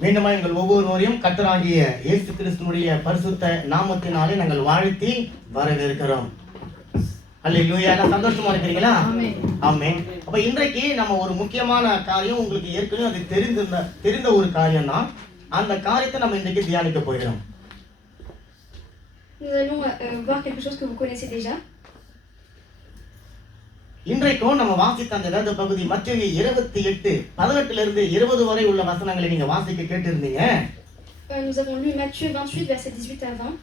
மீண்டும் எங்கள் ஒவ்வொருவரையும் கர்த்தராகிய இயேசு கிறிஸ்துவினுடைய பரிசுத்த நாமத்தினாலே நாங்கள் வாழ்த்தி வரவேற்கிறோம். அல்லேலூயா. சந்தோஷமா இருக்கிறீங்களா? ஆமென். அப்ப இன்றைக்கு நம்ம ஒரு முக்கியமான காரியம், உங்களுக்கு ஏற்கனவே அது தெரிந்த ஒரு காரியம் தான். அந்த காரியத்தை நம்ம இன்றைக்கு தியானிக்க போகிறோம். Nous allons voir quelque chose que vous connaissez déjà. இன்றைக்கும் நம்ம வாசித்த அந்த வேத பகுதி மத்தேயு 28:18 இருந்து 20 வரை உள்ள வசனங்களை நீங்க வாசிக்க கேட்டிருந்தீங்க. Nous avons lu Matthieu 28 versets 18 à 20.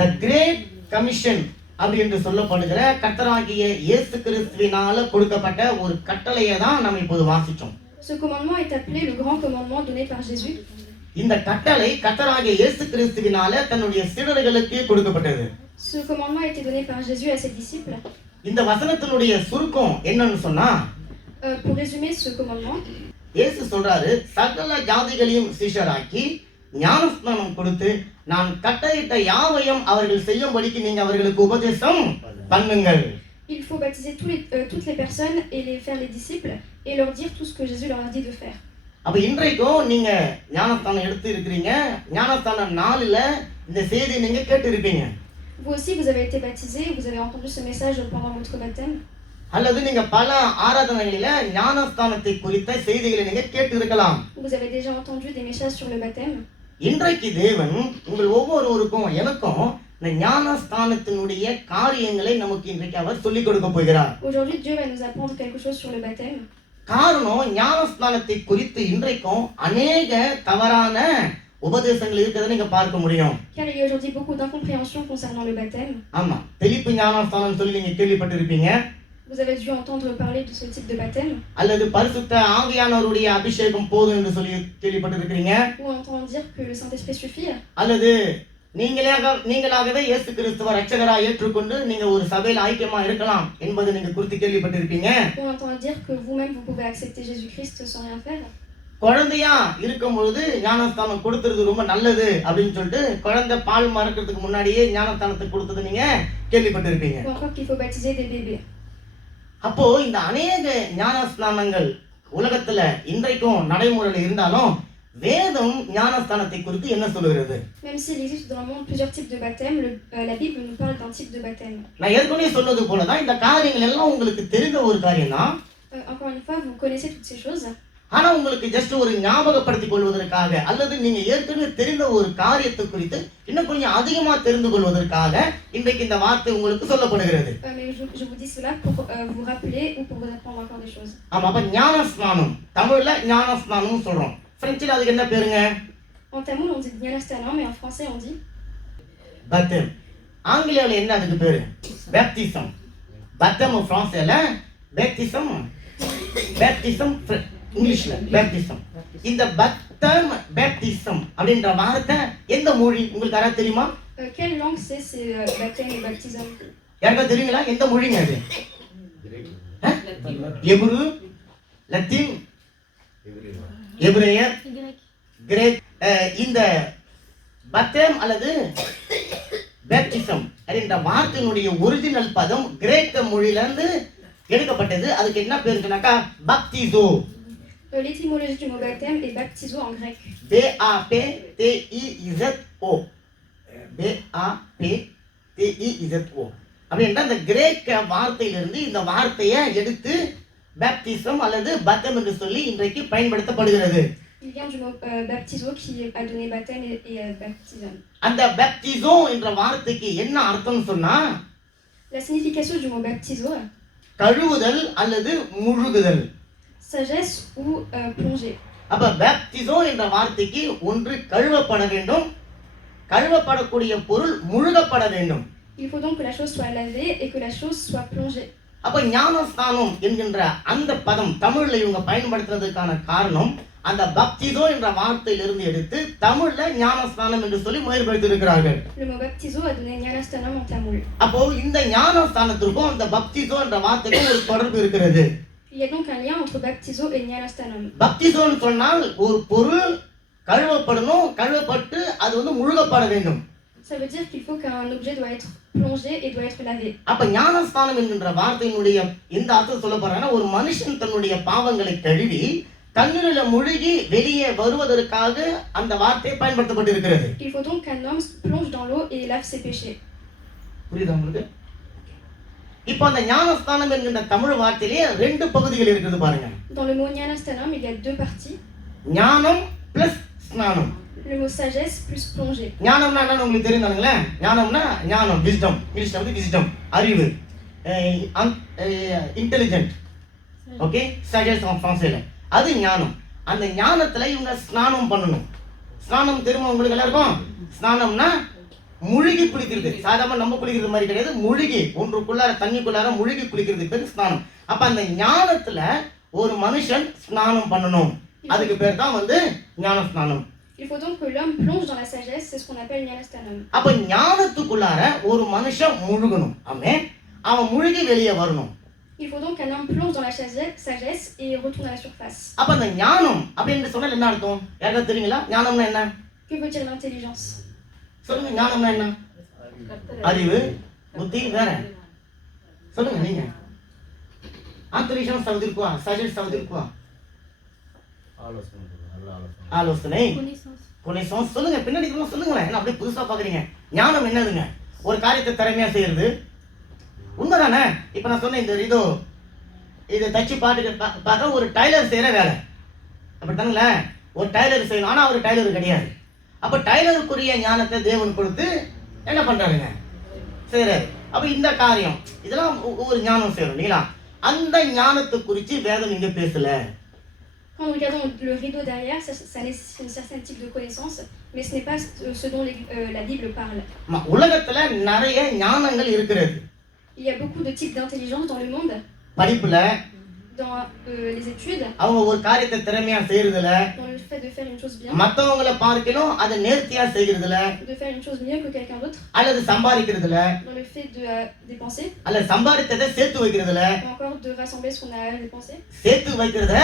The Great Commission அப்படி என்று சொல்லப்படுகிற கர்த்தராகிய இயேசு கிறிஸ்துவினால கொடுக்கப்பட்ட ஒரு கட்டளையை தான் நம்ம இப்போது வாசிச்சோம். Ce commandement est appelé le grand commandement donné par Jésus. இந்த கட்டளை கர்த்தராகிய இயேசு கிறிஸ்துவினால தன்னுடைய சீடர்களுக்கு கொடுக்கப்பட்டது. Ce commandement a été donné par Jésus à ses disciples. இந்த வசனத்தினுடைய சுருக்கம் என்னன்னு சொன்னா, pour résumer ce commandement, இயேசு சொல்றாரு, சகல ஜாதிகளையும் சீஷராக்கி ஞானஸ்நானம் கொடுத்து நான் கட்டளையிட்ட யாவையும் அவர்கள் செய்யும்படிக்கு நீங்க அவர்களுக்கு உபதேசம் பண்ணுங்கள். Il faut baptiser toutes les personnes et les faire les disciples et leur dire tout ce que Jésus leur a dit de faire. அப்ப இன்றைக்கும் நீங்க ஞானஸ்நானம் எடுத்து இருக்கிறீங்க. ஞானஸ்நான நாளில இந்த செய்தியை நீங்க கேட்டு இருப்பீங்க. Vous aussi vous avez été baptisés, vous avez entendu ce message pendant votre baptême. அல்லது நீங்க பல ஆராதனைகளில ஞானஸ்நானத்தை குறித்த செய்திகளை நீங்க கேட்டு இருக்கலாம். Vous avez déjà entendu des messages sur le baptême. இன்றைக்கு தேவன் உங்கள் ஒவ்வொருவருக்கும் எனக்கும் இந்த ஞானஸ்நானத்தினுடைய காரியங்களை நமக்கு இன்றைக்கு அவர் சொல்லிக் கொடுக்க போகிறார். Aujourd'hui Dieu va nous apprendre quelque chose sur le baptême. காரணம், ஞானஸ்நானத்தை குறித்து இன்றைக்கும் அநேக தவறான உபதேசங்கள் இருக்கிறதை நீங்க பார்க்க முடியும். Car il y a aujourd'hui beaucoup d'incompréhension concernant le baptême. ஆமா, தெளிப்பு ஞானஸ்நானம் சொல்லி நீங்க கேள்விப்பட்டிருப்பீங்க. Vous avez dû entendre parler de ce type de baptême. அல்லது பரிசுத்த ஆவியானவருடைய அபிஷேகம் போதும் என்று சொல்லி கேள்விப்பட்டிருக்கிறீங்க. Ou entendre dire que le Saint-Esprit suffit. அல்லது நீங்களாகவே இயேசு கிறிஸ்துவை ரட்சகராக ஏற்றுக்கொண்டு நீங்க ஒரு சபையில் ஐக்கியமா இருக்கலாம் என்பதை நீங்க குறித்து கேள்விப்பட்டிருப்பீங்க. Ou entendre dire que vous-même vous pouvez accepter Jésus-Christ sans rien faire. குழந்தையா இருக்கும்பொழுது ஞானஸ்தானம் கொடுத்துறது ரொம்ப நல்லது அப்படின்னு சொல்லிட்டு குழந்தை பால் மறக்கிறதுக்கு முன்னாடியே ஞானஸ்தானத்தை கொடுத்தது நீங்க கேள்விப்பட்டிருப்பீங்க. Ou encore qu'il faut baptiser des bébés. அப்போ இந்த அநேக ஞானஸ்நானங்கள் உலகத்துல இன்றைக்கும் நடைமுறையில் இருந்தாலும் வேதம் ஞானஸ்தானத்தை குறித்து என்ன சொல்லுகிறது? Même s'il existe dans le monde plusieurs types de baptême, la Bible nous parle d'un type de baptême. நான் ஏற்கனவே சொன்னது போல தான் இந்த காரியங்கள் எல்லாம் உங்களுக்கு தெரிந்த ஒரு காரியம் தான். Encore une fois, vous connaissez toutes ces choses. ஆனா உங்களுக்கு ஜஸ்ட் ஒரு ஞாபகப்படுத்திக் கொள்வதற்காக அல்லது நீங்க ஏற்கனவே தெரிந்த ஒரு காரியத்தை குறித்து இன்னும் கொஞ்சம் அதிகமா தெரிந்து கொள்வதற்காக இன்றைக்கு இந்த வார்த்தை உங்களுக்கு சொல்லப்படுகிறது. Mais je vous dis cela pour vous rappeler ou pour vous apprendre encore des choses. ஆமா, அப்ப ஞானஸ்நானம் தமிழ்ல ஞானஸ்நானம் சொல்றோம். பிரெஞ்சில் அதுக்கு என்ன பேருங்க? En tamoul on dit gnanastanam, mais en français on dit baptême. ஆங்கிலத்துல என்ன அதுக்கு பேரு? baptism. baptême பிரான்ஸ்ல baptism. baptism இங்கிலீஷ்ல baptism. இந்த baptism அப்படின்ற வார்த்தை எந்த மொழி உங்களுக்கு யாராவது தெரியுமா? quelle langue c'est baptême et baptisme? யாருக்கா தெரியுங்களா? எந்த மொழிங்க அது? எபிரு, லத்தீன், எபிரேயர், கிரேக். இந்த பப்தேம் அல்லது பேப்டிசம் என்ற வார்த்தையினுடைய ஒரிஜினல் பதம் கிரேக்க மொழியிலிருந்து எடுக்கப்பட்டது. அதுக்கு என்ன பேரு சொன்னாக்கா பப்திசோ. L'étymologie du mot baptême est baptizo en grec. B-A-P-T-I-Z-O. B-A-P-T-I-Z-O. அப்படின்ற அந்த கிரேக்க வார்த்தையிலிருந்து இந்த வார்த்தையை எடுத்து பேப்டிசம் அல்லது பப்தம் என்று சொல்லி இன்றைக்கு பயன்படுத்தப்படுகிறது. Il vient du mot baptizo qui a donné baptême et baptisme. அந்த பேப்டிசோ என்ற வார்த்தைக்கு என்ன அர்த்தம் சொன்னா, La signification du mot baptizo, கழுவுதல் அல்லது முழுகுதல். sagesse ou plonger. அப்ப பேப்டிசோ என்ற வார்த்தைக்கு ஒன்று கழுவப்பட வேண்டும், கழுவப்படக்கூடிய பொருள் முழுகப்பட வேண்டும். Il faut donc que la chose soit lavée et que la chose soit plongée. அப்ப ஞானஸ்நானம் என்கின்ற அந்த பதம் தமிழ்ல இவங்க பயன்படுத்துறதுக்கான காரணம் அந்த பப்திசோ என்ற வார்த்தையிலிருந்து எடுத்து தமிழ்ல ஞானஸ்நானம் என்று சொல்லி முயற்சி இருக்கிறார்கள். Le mot baptizo a donné gnanastanam en tamoul. அப்போ இந்த ஞானஸ்நானத்திற்கும் அந்த பப்திசோ என்ற வார்த்தைக்கும் ஒரு தொடர்பு இருக்கிறது. Il y a donc un lien entre baptizo et gnanastanam. பப்திசோன்னு சொன்னால் ஒரு பொருள் கழுவப்படணும், கழுவப்பட்டு அது முழுகப்பட வேண்டும். Ça veut dire qu'il faut qu'un objet doit être plongé et doit être lavé. அப்ப ஞானஸ்நானம் என்கின்ற வார்த்தையினுடைய இந்த அர்த்தம் சொல்ல போறாங்கன்னா ஒரு மனுஷன் தன்னுடைய பாவங்களை கழுவி தண்ணீரில முழுகி வெளியே வருவதற்காக அந்த வார்த்தை பயன்படுத்தப்பட்டிருக்கிறது. Il faut donc qu'un homme plonge dans l'eau et lave ses péchés. புரியுதா உங்களுக்கு? இப்போ அந்த ஞானஸ்நானம் என்கிற தமிழ் வார்த்தையிலே ரெண்டு பகுதிகள் இருக்குது பாருங்க. Dans le mot Gnanastanam, il y a deux parties. ஞானம் பிளஸ் ஸ்நானம். Le mot sagesse plus plongée. ஞானம்னா என்னன்னு உங்களுக்கு தெரியுதானுங்களே? ஞானம்னா ஞானம், விஸ்டம். இங்கிலீஷ்ல வந்து விஸ்டம், அறிவு. இன்டெலிஜென்ட். ஓகே? சஜஸ் ஆன் ஃப்ரான்ஸ்ல. அது ஞானம். அந்த ஞானத்துல இவங்க ஸ்நானம் பண்ணணும். ஸ்நானம் தெரியுமா உங்களுக்கு எல்லாருக்கும்? ஸ்நானம்னா முழுகி குளிக்கிறது. சாதாரண நம்ம குளிக்கிறது மாதிரி கிடையாது. முழுகி ஒன்றுக்குள்ளார தண்ணிக்குள்ளார முழுகி குளிக்கிறது பேர் ஸ்நானம். அப்ப அந்த ஞானத்துல ஒரு மனுஷன் ஸ்நானம் பண்ணணும். அதுக்கு பேர் தான் வந்து ஞான ஸ்நானம். Il faut donc que l'homme plonge dans la sagesse, c'est ce qu'on appelle Gnanastanam. அப்ப ஞானத்துக்குள்ளார ஒரு மனுஷன் முழுகணும். ஆமென். அவன் முழுகி வெளியே வரணும். Il faut donc qu'un homme plonge dans la sagesse et retourne à la surface. அப்ப அந்த ஞானம் அப்படின்னு சொன்னா என்ன அர்த்தம்? யாருக்காவது தெரியுங்களா? ஞானம்னா என்ன? Que veut dire l'intelligence? சொல்லுங்க, ஞானம்னா என்ன? அறிவு, புத்தி, வேற சொல்லுங்க நீங்க. இன்டெலிஜென்ஸ் சவுதிருக்குவா, சஜஸ் சவுதிருக்குவா, ஆலோசனை, connaissance சொல்லுங்க. பின்னாடி சொல்லுங்களேன். என்ன அப்படியே புதுசா பாக்குறீங்க? ஞானம் என்னதுங்க? ஒரு காரியத்தை திறமையா செய்யறது. உண்மைதானே? இப்ப நான் சொன்னேன் இந்த இதை தச்சு பார்க்க ஒரு டைலர் செய்யற வேலை அப்படித்தானுங்களே. ஒரு டைலர் செய்யணும். ஆனா அவர் டைலர் கிடையாது. அப்ப டைலருக்குரிய ஞானத்தை தேவன் கொடுத்து என்ன பண்றாருங்க? செய்யறாரு. அப்ப இந்த காரியம் இதெல்லாம் ஒரு ஞானம் செய்யணும் இல்லைங்களா? அந்த ஞானத்தை குறித்து வேதம் இங்க பேசல. Quand nous regardons le rideau derrière, ça nécessite un certain type de connaissance, mais ce n'est pas ce dont la Bible parle. உலகத்துல நிறைய ஞானங்கள் இருக்கிறது. Il y a beaucoup de types d'intelligence dans le monde. படிப்புல, dans les études, அவங்க ஒரு காரியத்தை திறமையா செய்யறதுல, dans le fait de faire une chose bien, மத்தவங்கள பார்க்கணும் அதை நேர்த்தியா செய்யறதுல, de faire une chose mieux que quelqu'un d'autre, அல்லது சம்பாதிக்கிறதுல, dans le fait de dépenser, அல்லது சம்பாதித்ததை சேர்த்து வைக்கிறதுல, ou encore de rassembler ce qu'on a dépensé, சேர்த்து வைக்கிறத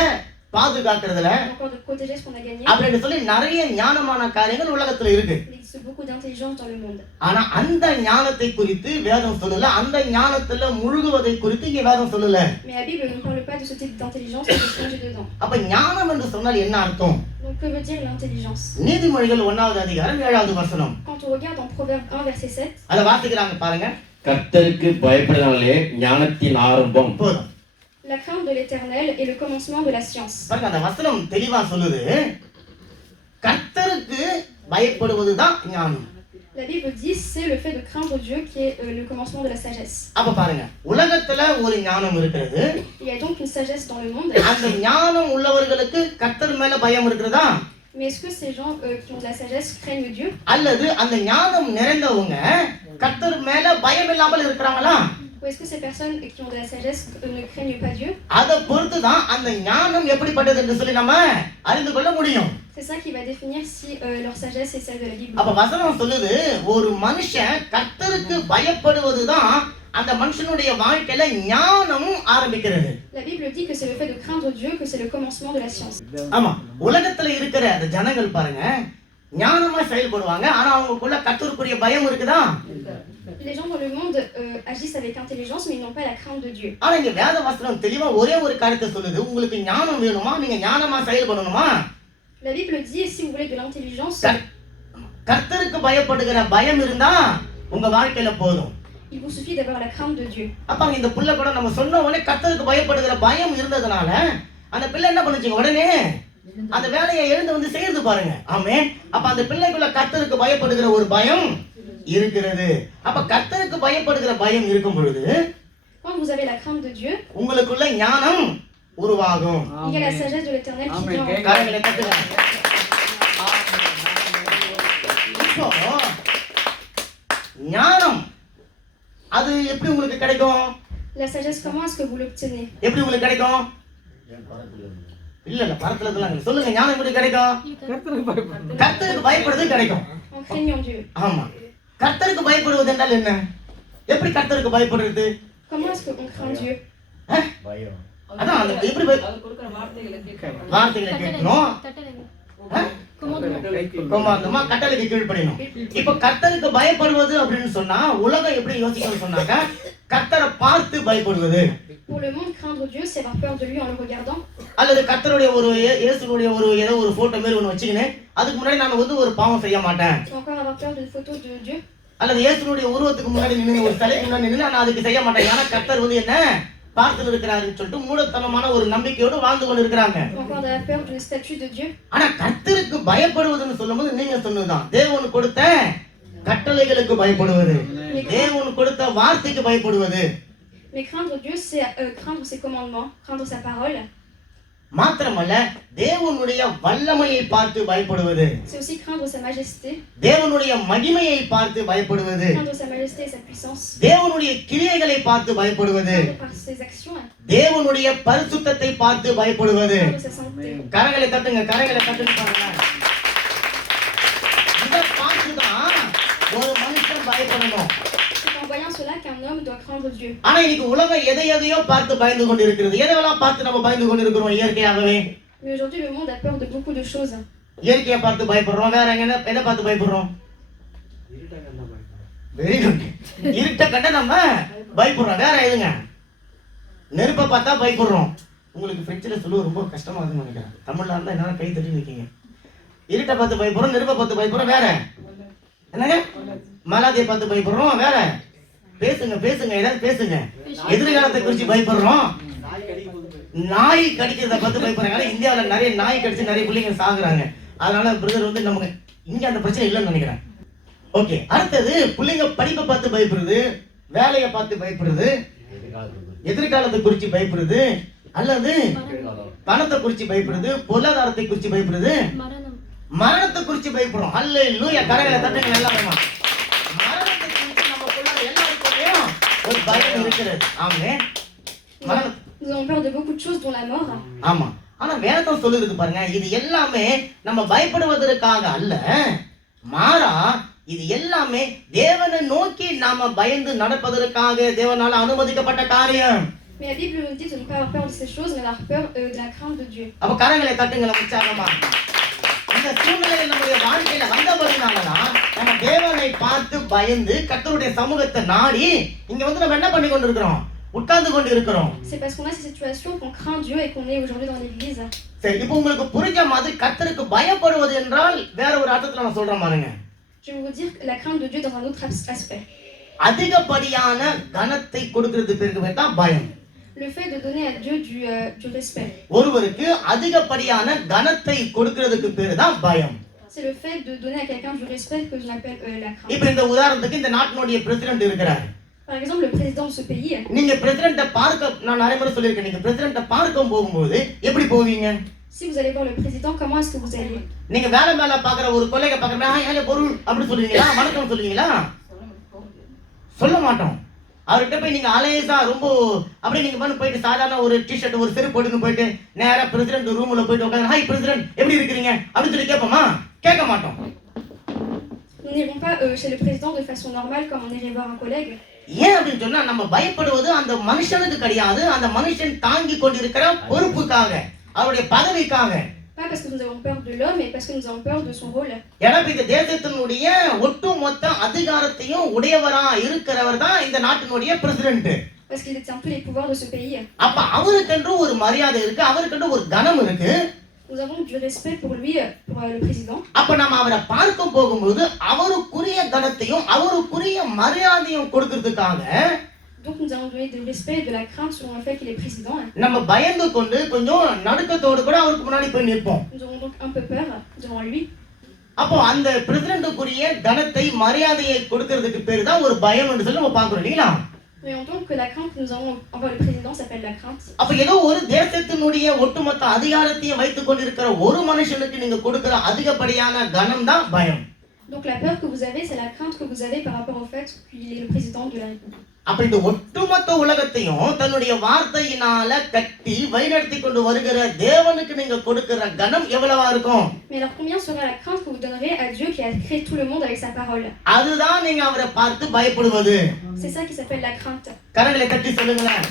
பாதுகாக்கிறதுல, ou encore de protéger ce qu'on a gagné. அப்படின்னு சொல்லி நிறைய ஞானமான காரியங்கள் உலகத்துல இருக்கு. Il existe beaucoup d'intelligence dans le monde. ஆனா அந்த ஞானத்தை குறித்து வேதம் சொல்லல. அந்த ஞானத்துல முழுகுவதை குறித்து இங்க வேதம் சொல்லல. Mais la Bible ne parle pas de ce type d'intelligence et de plonger dedans. அப்ப ஞானம் என்று சொன்னால் என்ன அர்த்தம்? Donc que veut dire l'intelligence? நீதிமொழிகள் 1வது அதிகாரம் 7வது வசனம். Quand on regarde en Proverbe 1 verset 7, அத வாசிக்கறாங்க பாருங்க. கர்த்தருக்கு பயப்படுதலே ஞானத்தின் ஆரம்பம். போதும். la crainte de l'Éternel est le commencement de la science. பாருங்க அந்த வசனம் தெளிவா சொல்லுது. கர்த்தருக்கு பயப்படுவதுதான் ஞானம். La Bible dit c'est le fait de craindre Dieu qui est le commencement de la sagesse. அப்ப பாருங்க உலகத்துல ஒரு ஞானம் இருக்கிறது. Il y a donc une sagesse dans le monde. அந்த ஞானம் உள்ளவர்களுக்கு கர்த்தர் மேல பயம் இருக்குறதா? Mais est-ce que ces gens qui ont de la sagesse craignent Dieu? அல்லது அந்த ஞானம் நிறைந்தவங்க கர்த்தர் மேல பயம் இல்லாமல் இருக்கறாங்களா? Ou est-ce que ces personnes qui ont de la sagesse ne craignent pas Dieu? அத பொறுத்து தான் அந்த ஞானம் எப்படிப்பட்டது என்று சொல்லி நம்ம அறிந்து கொள்ள முடியும். C'est ça qui va définir si leur sagesse est celle de la Bible. அப்ப வசனம் சொல்லுது ஒரு மனுஷன் கர்த்தருக்கு பயப்படுவதுதான் அந்த மனுஷனுடைய வாழ்க்கையில ஞானம் ஆரம்பிக்கிறது. La Bible dit que c'est le fait de craindre Dieu que c'est le commencement de la science. ஆமா உலகத்துல இருக்கிற அந்த ஜனங்கள் பாருங்க ஞானமா செயல்படுவாங்க ஆனா அவங்களுக்குள்ள கர்த்தருக்குரிய பயம் இருக்குதா? Les gens dans le monde agissent avec intelligence mais ils n'ont pas la crainte de Dieu. ஆனா இங்க வேத வசனம் தெளிவா ஒரே ஒரு காரியத்தை சொல்லுது. உங்களுக்கு ஞானம் வேணுமா? நீங்க ஞானமா செயல்படணுமா? La Bible dit si vous voulez de l'intelligence, கர்த்தருக்கு பயப்படுகிற பயம் இருந்தா உங்க வாழ்க்கையில போதும். il vous suffit d'avoir la crainte de Dieu. அப்ப இந்த புள்ள கூட நம்ம சொன்ன உடனே கர்த்தருக்கு பயப்படுகிற பயம் இருந்ததனால அந்த பிள்ளை என்ன பண்ணுச்சு? உடனே அந்த வேலையை எழுந்து வந்து செய்யறது பாருங்க. ஆமென். அப்ப அந்த பிள்ளைக்குள்ள கர்த்தருக்கு பயப்படுகிற ஒரு பயம் இருக்கிறது. அப்ப கர்த்தருக்கு பயப்படுகிற பயம் இருக்கும் பொழுது Quand vous avez la crainte de Dieu, உங்களுக்குள்ள ஞானம் உருவாகும். il y a la sagesse de l'Éternel qui vient en vous. காரியங்களை கத்துங்க. இப்போ ஞானம் அது எப்படி உங்களுக்கு கிடைக்கும்? La sagesse, comment est-ce que vous l'obtenez? எப்படி உங்களுக்கு கிடைக்கும்? இல்ல பரத்துல இதெல்லாம் இல்ல. சொல்லுங்க ஞானம் எப்படி கிடைக்கும்? கர்த்தருக்கு பயப்படுறது கிடைக்கும். En craignant Dieu. ஆமா. கர்த்தருக்கு பயப்படுவது என்றால் என்ன? எப்படி கர்த்தருக்கு பயப்படுறது? Comment est-ce qu'on craint Dieu? அதான் எப்படி வார்த்தைகளை கேட்கணும். கோமாந்தமா கட்டளைக்கு கீழ்ப்படியணும். இப்ப கர்த்தருக்கு பயப்படுவது அப்படின்னு சொன்னா உலகம் எப்படி யோசிக்கணும்னு சொன்னாக்க கர்த்தரை பார்த்து பயப்படுவது. Pour le monde, craindre Dieu, c'est avoir peur de lui en le regardant. அல்லது கர்த்தருடைய ஒரு இயேசுனுடைய ஒரு ஏதோ ஒரு போட்டோ மாதிரி ஒன்று வச்சுக்கின்னு அதுக்கு முன்னாடி நான் வந்து ஒரு பாவம் செய்ய மாட்டேன். Ou encore avoir peur d'une photo de Dieu. அல்லது இயேசுனுடைய உருவத்துக்கு முன்னாடி நின்று ஒரு சிலைக்கு முன்னாடி நின்று நான் அதுக்கு செய்ய மாட்டேன். ஏன்னா கர்த்தர் வந்து என்ன பார்த்து இருக்கிறாருன்னு சொல்லிட்டு மூடத்தனமான ஒரு நம்பிக்கையோடு வாழ்ந்து கொண்டு இருக்கிறாங்க. Ou encore d'avoir peur d'une statue de Dieu. ஆனா கர்த்தருக்கு பயப்படுவதுன்னு சொல்லும்போது நீங்க சொன்னதுதான் தேவன் கொடுத்த கட்டளைகளுக்கு பயப்படுவது, தேவன் கொடுத்த வார்த்தைக்கு பயப்படுவது. Mais craindre Dieu, c'est craindre ses commandements, craindre sa parole. மாத்திரமல்ல தேவனுடைய வல்லமையை பார்த்து பயப்படுவது, C'est aussi craindre sa majesté, தேவனுடைய மகிமையை பார்த்து பயப்படுவது, craindre sa majesté et sa puissance, தேவனுடைய கிரியைகளை பார்த்து பயப்படுவது, craindre par ses actions, தேவனுடைய பரிசுத்தத்தை பார்த்து பயப்படுவது. craindre sa sainteté. கரங்களை தட்டுங்க, கரங்களை தட்டுங்க பாருங்க. இதை பார்த்துதான் ஒரு மனுஷன் பயப்படணும். C'est en voyant cela qu'un homme doit craindre Dieu. ஆனா இன்னைக்கு உலகம் எதையோ பார்த்து பயந்து கொண்டு இருக்கிறது. எதெல்லாம் பார்த்து நம்ம பயந்து கொண்டு இருக்கிறோம்? இயற்கையாகவே Mais aujourd'hui, le monde a peur de beaucoup de choses. இயற்கையை பார்த்து பயப்படுறோம். வேற எதை பார்த்து பயப்படுறோம்? Very good. இருட்ட கண்ட நம்ம பயப்படுறோம். வேற எதுங்க? நெருப்பை பார்த்தா பயப்படுறோம். உங்களுக்கு பிரெஞ்சில் சொல்லுவது ரொம்ப கஷ்டமா இருக்குன்னு நினைக்கிறேன். தமிழ்ல இருந்தா என்ன கை தட்டி நிற்கீங்க. இருட்டை பார்த்து பயப்படுறோம், நெருப்பை பார்த்து பயப்படுறோம். வேற என்னங்க? மலாதியை பார்த்து பயப்படுறோம். வேற பேசுங்க பேசுங்க, ஏதாவது பேசுங்க. எதிர்காலத்தை குறித்து பயப்படுறோம். நாய் கடிக்கிறத பார்த்து பயப்படுறாங்க. இந்தியாவில் நிறைய நாய் கடிச்சு நிறைய பிள்ளைங்க சாகுறாங்க. அதனால பிரதர் வந்து நமக்கு இங்க அந்த பிரச்சனை இல்லைன்னு நினைக்கிறேன். ஓகே, அடுத்தது பிள்ளைங்க படிப்பை பார்த்து பயப்படுறது, வேலையை பார்த்து பயப்படுறது, எதிர்காலத்தை குறித்து பயப்படுறது, அல்லது பணத்தை குறித்து பயப்படுறது, பொருளாதாரத்தை குறித்து பயப்படுறது, மரணத்தை குறித்து பயப்படுறோம். அல்லேலூயா, கரங்களை தட்டுங்க எல்லாரும். மரணத்தை குறித்து நமக்குள்ள எல்லாருக்குள்ளேயும் ஒரு பயம் இருக்கிறது. ஆமென். Nous avons peur de beaucoup de choses, dont la mort. ஆமா, ஆனா வேதம் சொல்லுது பாருங்க, இது எல்லாமே நம்ம பயப்படுவதற்காக அல்ல, மாறா இது எல்லாமே தேவனை நோக்கி நாம பயந்து நடப்பதற்காக தேவனால அனுமதிக்கப்பட்ட காரியம். Mais la Bible nous dit de ne pas avoir peur de ces choses, mais d'avoir peur de la crainte de Dieu. அப்ப கரங்களை தட்டுங்கள உற்சாகமா. இந்த சூழ்நிலை நம்முடைய வாழ்க்கையில வந்தபடினாலதான் நம்ம தேவனை பார்த்து பயந்து கர்த்தருடைய சமூகத்தை நாடி இங்க வந்து நம்ம என்ன பண்ணி கொண்டிருக்கிறோம்? உட்கார்ந்து கொண்டு இருக்கிறோம். C'est parce qu'on a ces situations qu'on craint Dieu et qu'on est aujourd'hui dans l'église. சரி, இப்போ உங்களுக்கு புரிஞ்ச மாதிரி கர்த்தருக்கு பயப்படுவது என்றால் வேற ஒரு அர்த்தத்துல நான் சொல்றேன் பாருங்க. Je vais vous dire la crainte de Dieu dans un autre aspect. அதிகப்படியான கனத்தை கொடுக்கிறது பேருக்கு தான் பயம். Le fait de donner à Dieu du respect. ஒருவருக்கு அதிகப்படியான கனத்தை கொடுக்கிறதுக்கு பேரு தான் பயம். C'est le fait de donner à quelqu'un du respect que j'appelle la crainte. இப்போ இந்த உதாரணத்துக்கு இந்த நாட்டினுடைய பிரசிடென்ட் இருக்கிறார். Par exemple, le président de ce pays. நீங்க பிரசிடென்ட்ட பார்க்க நான் நிறைய முறை சொல்லியிருக்கேன், நீங்க பிரசிடென்ட்ட பார்க்க போகும்போது எப்படி போவீங்க? Si vous allez voir le président, comment est-ce que vous allez? நீங்க வேலை மேல பாக்குற ஒரு கொள்ளைய பாக்குறா, ஹாய் பொருள் அப்படி சொல்லுவீங்களா? வணக்கம் சொல்லுவீங்களா? சொல்ல மாட்டோம். அவர்கிட்ட போய் நீங்க அலையசா ரொம்ப அப்படியே நீங்க பண்ணி போயிட்டு சாதாரண ஒரு டிஷர்ட் ஒரு செருப்பு போட்டுன்னு போயிட்டு நேரா பிரசிடென்ட் ரூம்ல போயிட்டு உட்காந்து ஹாய் பிரசிடென்ட் எப்படி இருக்கிறீங்க அப்படின்னு சொல்லி கேட்போமா? கேட்க மாட்டோம். Nous n'irons pas chez le président de façon normale comme on irait voir un collègue. ஏன் அப்படின்னு சொன்னா நம்ம பயப்படுவது அந்த மனுஷனுக்கு கிடையாது, அந்த மனுஷன் தாங்கி கொண்டிருக்கிற பொறுப்புக்காக, அவருடைய பதவிக்காக. Pas parce que nous avons peur de l'homme, mais parce que nous avons peur de son rôle. எனக்கு இந்த தேசத்தினுடைய ஒட்டுமொத்த அதிகாரத்தையும் உடையவரா இருக்கிறவர் தான் இந்த நாட்டினுடைய president. Parce qu'il détient tous les pouvoirs de ce pays. அப்ப அவருக்கென்று ஒரு மரியாதை இருக்கு, அவருக்கென்று ஒரு கனம் இருக்கு. Nous avons du respect pour lui, pour le président. அப்ப நாம அவரை பார்க்க போகும்போது அவருக்குரிய கனத்தையும் அவருக்குரிய மரியாதையும் கொடுக்கிறதுக்காக Donc nous allons donner du respect et de la crainte selon le fait qu'il est président. நம்ம பயந்து கொண்டு கொஞ்சம் நடுக்கத்தோடு கூட அவருக்கு முன்னாடி போய் நிற்போம். Nous aurons donc un peu peur devant lui. அப்போ அந்த பிரசிடென்ட்டுக்குரிய கனத்தை மரியாதையை கொடுக்கிறதுக்கு பேரு தான் ஒரு பயம் என்று சொல்லி நம்ம பார்க்கிறோம் இல்லையா? Mais on tombe que la crainte que nous avons envers le président s'appelle la crainte. அப்ப ஏதோ ஒரு தேசத்தினுடைய ஒட்டுமொத்த அதிகாரத்தையும் வைத்துக் கொண்டிருக்கிற ஒரு மனுஷனுக்கு நீங்க கொடுக்கிற அதிகப்படியான கனம் தான் பயம். Donc la peur que vous avez, c'est la crainte que vous avez par rapport au fait qu'il est le président de la République. அப்ப இந்த ஒட்டுமொத்த உலகத்தையும் தன்னுடைய வார்த்தையினால கட்டி வழிநடத்தி கொண்டு வருகிற தேவனுக்கு நீங்க கொடுக்கிற கனம் எவ்வளவா இருக்கும்? Mais alors combien sera la crainte que vous donnerez à Dieu qui a créé tout le monde avec sa parole? அதுதான் நீங்க அவரை பார்த்து பயப்படுவது. C'est ça qui s'appelle la crainte. கரங்களை தட்டி சொல்லுங்களேன்.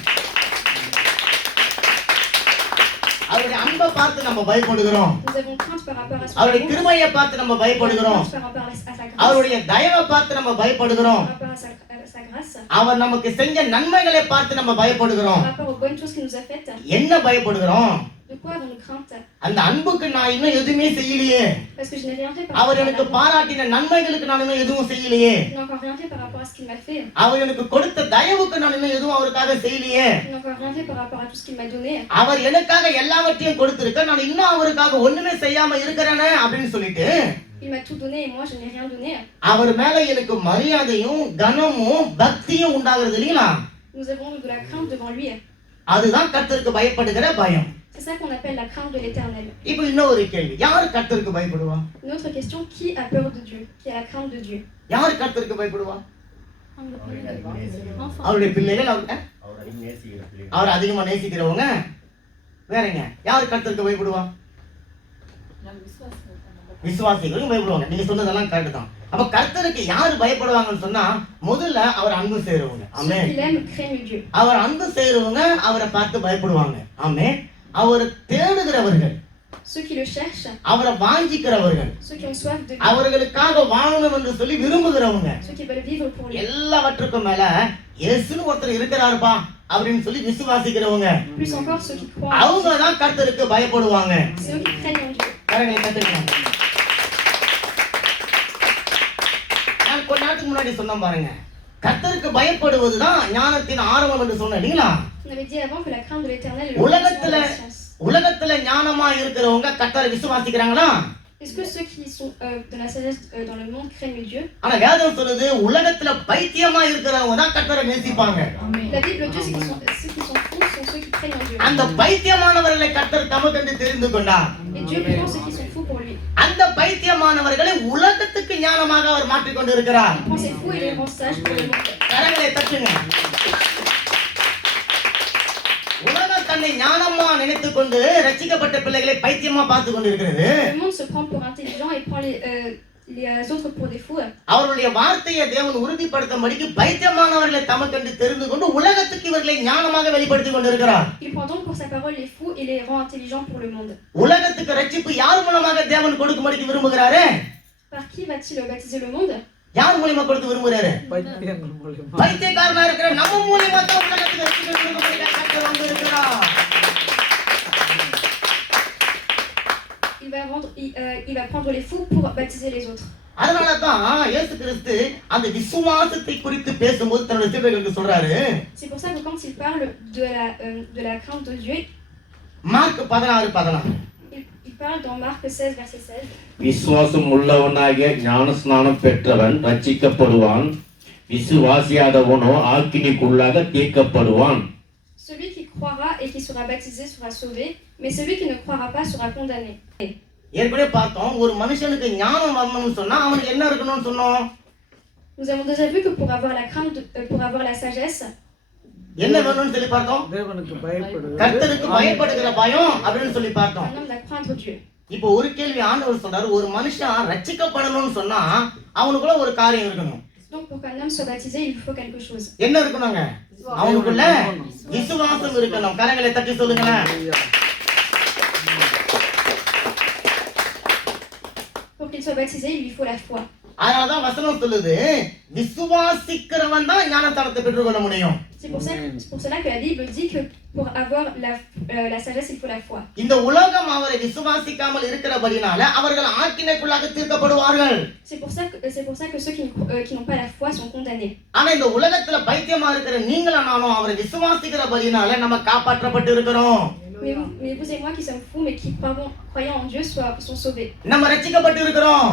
அவருடைய அன்பை பார்த்து நம்ம பயப்படுகிறோம். Nous avons crainte par rapport à son அவருடைய amour, கிருபையை பார்த்து நம்ம பயப்படுகிறோம். crainte par rapport à sa grâce, அவருடைய தயவை பார்த்து நம்ம பயப்படுகிறோம். par rapport à sa grâce, அவர் நமக்கு செஞ்ச நன்மைகளை பார்த்து நம்ம பயப்படுகிறோம். par rapport aux bonnes choses qu'il nous a faites. என்ன பயப்படுகிறோம்? De quoi avons-nous crainte? அந்த அன்புக்கு நான் இன்னும் எதுவுமே செய்யலையே. Parce que je n'ai rien fait par அவர் rapport à எனக்கு l'amour. பாராட்டின நன்மைகளுக்கு நான் இன்னும் எதுவும் செய்யலையே. Je n'ai encore rien fait par rapport à ce qu'il m'a fait. அவர் எனக்கு கொடுத்த தயவுக்கு நான் இன்னும் எதுவும் அவருக்காக செய்யலையே. Je n'ai encore rien fait par rapport à tout ce qu'il m'a donné. அவர் எனக்காக எல்லாவற்றையும் கொடுத்திருக்க, நான் இன்னும் அவருக்காக ஒண்ணுமே செய்யாம இருக்கிறேனே அப்படின்னு சொல்லிட்டு Il m'a tout donné et moi je n'ai rien donné. அவர் மேல எனக்கு மரியாதையும் கனமும் பக்தியும் உண்டாகிறது இல்லைங்களா? Nous avons de la crainte devant lui. அதுதான் கர்த்தருக்கு பயப்படுகிற பயம். C'est ça qu'on appelle la crainte de l'Éternel. இப்போ இன்னொரு கேள்வி, யார் கர்த்தருக்கு பயப்படுவா? Une autre question, qui a peur de Dieu? Qui a la crainte de Dieu? யார் கர்த்தருக்கு பயப்படுவா? Enfant. அவருடைய பிள்ளைகள், அவர் அதிகமா நேசிக்கிறவங்க. வேறங்க யார் கர்த்தருக்கு பயப்படுவா? விசுவாசிகளும் பயப்படுவாங்க. நீங்க சொன்னதெல்லாம் கரெக்ட் தான். அப்ப கர்த்தருக்கு யார் பயப்படுவாங்கன்னு சொன்னா முதல்ல அவர் அன்பு செய்றவங்க. Ceux ஆமென். qui l'aiment craignent Dieu. அவர் அன்பு செய்றவங்க அவரை பார்த்து பயப்படுவாங்க. ஆமென். அவர் தேடுகிறவர்கள், Ceux qui le cherchent, அவரை வாஞ்சிக்கிறவர்கள், ceux qui ont soif de lui, அவர்களுக்காக வாழணும் என்று சொல்லி விரும்புகிறவங்க, ceux qui veulent vivre pour lui. எல்லாவற்றுக்கும் மேல இயேசுன்னு ஒருத்தர் இருக்கிறாருப்பா அப்படின்னு சொல்லி விசுவாசிக்கிறவங்க, Plus encore ceux qui croient en அவங்க தான் கர்த்தருக்கு பயப்படுவாங்க. Dieu. C'est eux qui craignent en Dieu. கரங்களை தட்டுங்க. நான் கொஞ்ச நேரத்துக்கு முன்னாடி சொன்னேன் பாருங்க, கர்த்தருக்கு பயப்படுவதுதான் ஞானத்தின் ஆரம்பம் என்று சொன்னேன் இல்லைங்களா? On avait dit avant que la crainte de l'Éternel est le உலகத்துல commencement de la science. உலகத்துல ஞானமா இருக்கிறவங்க கர்த்தரை விசுவாசிக்கிறாங்களா? Est-ce que ceux qui sont de la sagesse dans le monde craignent Dieu? ஆனா வேதம் சொல்லுது உலகத்துல பைத்தியமா இருக்கிறவங்க தான் கர்த்தரை நேசிப்பாங்க. La Bible dit ceux qui sont fous sont ceux qui craignent en Dieu. அந்த பைத்தியமானவர்களை கர்த்தர் தமக்கென்று தெரிந்து கொண்டார். Et Dieu prend ceux qui sont fous pour lui. அந்த பைத்தியமானவர்களை உலகத்துக்கு ஞானமாக அவர் மாற்றிக் கொண்டிருக்கிறார். Il prend ces fous et les rend sages pour le monde. கரங்களை தட்டுங்க. உலகம் தன்னை ஞானமா நினைத்துக் கொண்டு ரட்சிக்கப்பட்ட பிள்ளைகளை பைத்தியமா பார்த்து கொண்டிருக்கிறது. Le monde se prend pour intelligent et prend les autres pour des fous. அவருடைய வார்த்தையை தேவன் உறுதிப்படுத்தும்படிக்கு பைத்தியமானவர்களை தமக்கென்று தெரிந்து கொண்டு உலகத்துக்கு இவர்களை ஞானமாக வெளிப்படுத்திக் கொண்டிருக்கிறார். Il prend donc pour sa parole les fous et les rend intelligents pour le monde. உலகத்துக்கு ரட்சிப்பு யார் மூலமாக தேவன் கொடுக்கும்படிக்கு விரும்புகிறாரு? Par qui va-t-il baptiser le monde? யார் மூலமா கொடுத்து விரும்புகிறாரு? பைத்தியக்காரனா இருக்கிற நம்ம மூலமா தான் உலகத்துக்கு ரட்சிப்பு கொடுக்கும்படிக்கு கர்த்தர் வந்திருக்கிறார். Il va prendre les fous pour baptiser les autres. அதனால தான் இயேசு கிறிஸ்து அந்த விசுவாசத்தை குறித்து பேசும்போது தன்னுடைய சீடர்களுக்கு சொல்றாரு. C'est pour ça que quand il parle de la crainte de Dieu, mark 16:16 il parle dans Marc 16 verset 16. விசுவாசம் உள்ளவனாகிய ஞானஸ்நானம் பெற்றவன் ரட்சிக்கப்படுவான், விசுவாசியாதவனோ ஆக்கினிக்குள்ளாக தீர்க்கப்படுவான். Celui qui croira et qui sera baptisé sera sauvé, mais celui qui ne croira pas sera condamné. ஏற்கனவே பார்த்தோம், ஒரு மனுஷனுக்கு ஞானம் வரணும்னு சொன்னா அவனுக்கு என்ன இருக்கணும்னு சொன்னோம்? Nous avons déjà vu que pour avoir la crainte, pour avoir la sagesse, என்ன வேணும்னு சொல்லி பார்த்தோம்? கர்த்தருக்கு பயப்படுகிற பயம் அப்படின்னு சொல்லி பார்த்தோம். un homme doit craindre Dieu. இப்போ ஒரு கேள்வி ஆண்டவர் சொல்றாரு, ஒரு மனுஷன் ரட்சிக்கப்படணும்னு சொன்னா அவனுக்குள்ள ஒரு காரியம் இருக்கணும். Donc pour qu'un homme soit baptisé, il faut quelque chose. என்ன இருக்கணுங்க? அவனுக்குள்ள விசுவாசம் இருக்கணும். கரங்களை தட்டி சொல்லுங்களேன். Pour qu'il soit baptisé, il lui faut la foi. அதனாலதான் வசனம் சொல்லுது, விசுவாசிக்கிறவன் தான் ஞானஸ்நானத்தை பெற்றுக்கொள்ள முடியும். C'est pour cela que la Bible dit que pour avoir la sagesse, il faut la foi. இந்த உலகம் அவரை விசுவாசிக்காமல் இருக்கிறபடினால அவர்கள் ஆக்கினைக்குள்ளாக தீர்க்கப்படுவார்கள். C'est pour ça que ceux qui n'ont pas la foi sont condamnés. ஆனா இந்த உலகத்துல பைத்தியமா இருக்கிற நீங்களும் நானும் அவரை விசுவாசிக்கிறபடினால நம்ம காப்பாற்றப்பட்டு இருக்கிறோம். Mais vous et moi qui sommes fous mais qui croyant en Dieu sont sauvés. நம்ம ரட்சிக்கப்பட்டு இருக்கிறோம்.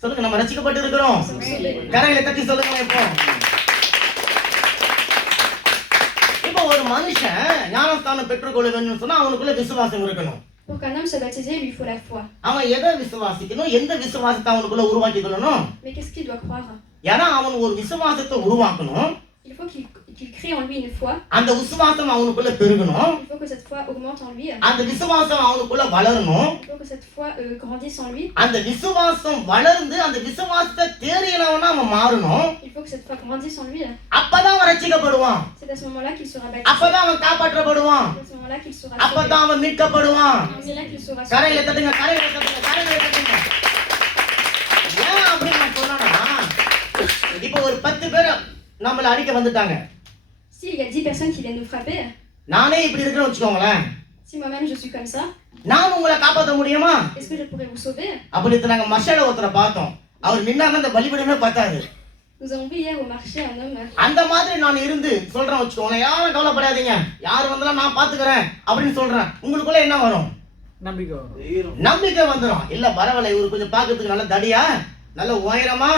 சொல்லுங்க, நம்ம ரட்சிக்கப்பட்டு இருக்கிறோம். கரங்களை தட்டி சொல்லுங்க. இப்போ ஒரு மனுஷன் ஞானஸ்நானம் பெற்றுக்கொள்ள வேண்டும் சொன்னா அவனுக்குள்ள விசுவாசம் இருக்கணும். Pour qu'un homme soit baptisé, il lui faut la foi. அவன் எதை விசுவாசிக்கணும்? எந்த விசுவாசத்தை அவனுக்குள்ள உருவாக்கி கொள்ளணும்? Mais qu'est-ce qu'il doit croire? ஏன்னா அவன் ஒரு விசுவாசத்தை உருவாக்கணும். Il faut qu'il crée en lui une foi. அந்த விசுவாசம் அவனுக்குள்ள பெருகணும். Il faut que cette foi augmente en lui. அந்த விசுவாசம் அவனுக்குள்ள வளரணும். Il faut que cette foi grandisse en lui. அந்த விசுவாசம் வளர்ந்து அந்த விசுவாசத்தை தேறினவனா அவன் மாறணும். Il faut que cette foi grandisse en lui. அப்பதான் அவன் ரட்சிக்கப்படுவான். C'est à ce moment-là qu'il sera baptisé. அப்பதான் அவன் காப்பாற்றப்படுவான். C'est à ce moment-là qu'il sera அப்பதான் அவன் மீட்கப்படுவான். C'est là qu'il sera sauvé. கரையில தட்டுங்க, கரையில தட்டுங்க, கரையில தட்டுங்க. ஏன் அப்படி நான் சொன்னா, இப்போ ஒரு 10 பேர் நம்மள அடிக்க வந்துட்டாங்க. S'il y a 10 personnes qui viennent nous frapper, நானே இப்படி இருக்கிறேன்னு வச்சுக்கோங்களேன், si moi-même je suis comme ça, நான் உங்களை காப்பாற்ற முடியுமா? est-ce que je pourrais vous sauver? அப்படி நாங்க மஷால ஒருத்தரை பார்த்தோம். அவர் நின்னாருன்னா அந்த பலிபீடமே பத்தாது. Nous avons vu hier au marché un homme. அந்த மாதிரி நான் இருந்து சொல்றேன் வச்சுக்கோங்களேன், யாரும் கவலைப்படாதீங்க, யார் வந்தாலும் நான் பாத்துக்கிறேன் அப்படின்னு சொல்றேன். உங்களுக்குள்ள என்ன வரும்? நம்பிக்கை வந்துடும். இல்ல பரவாயில்ல, இவரு கொஞ்சம் பாக்கிறதுக்கு நல்ல தடியா, நல்ல உயரமா,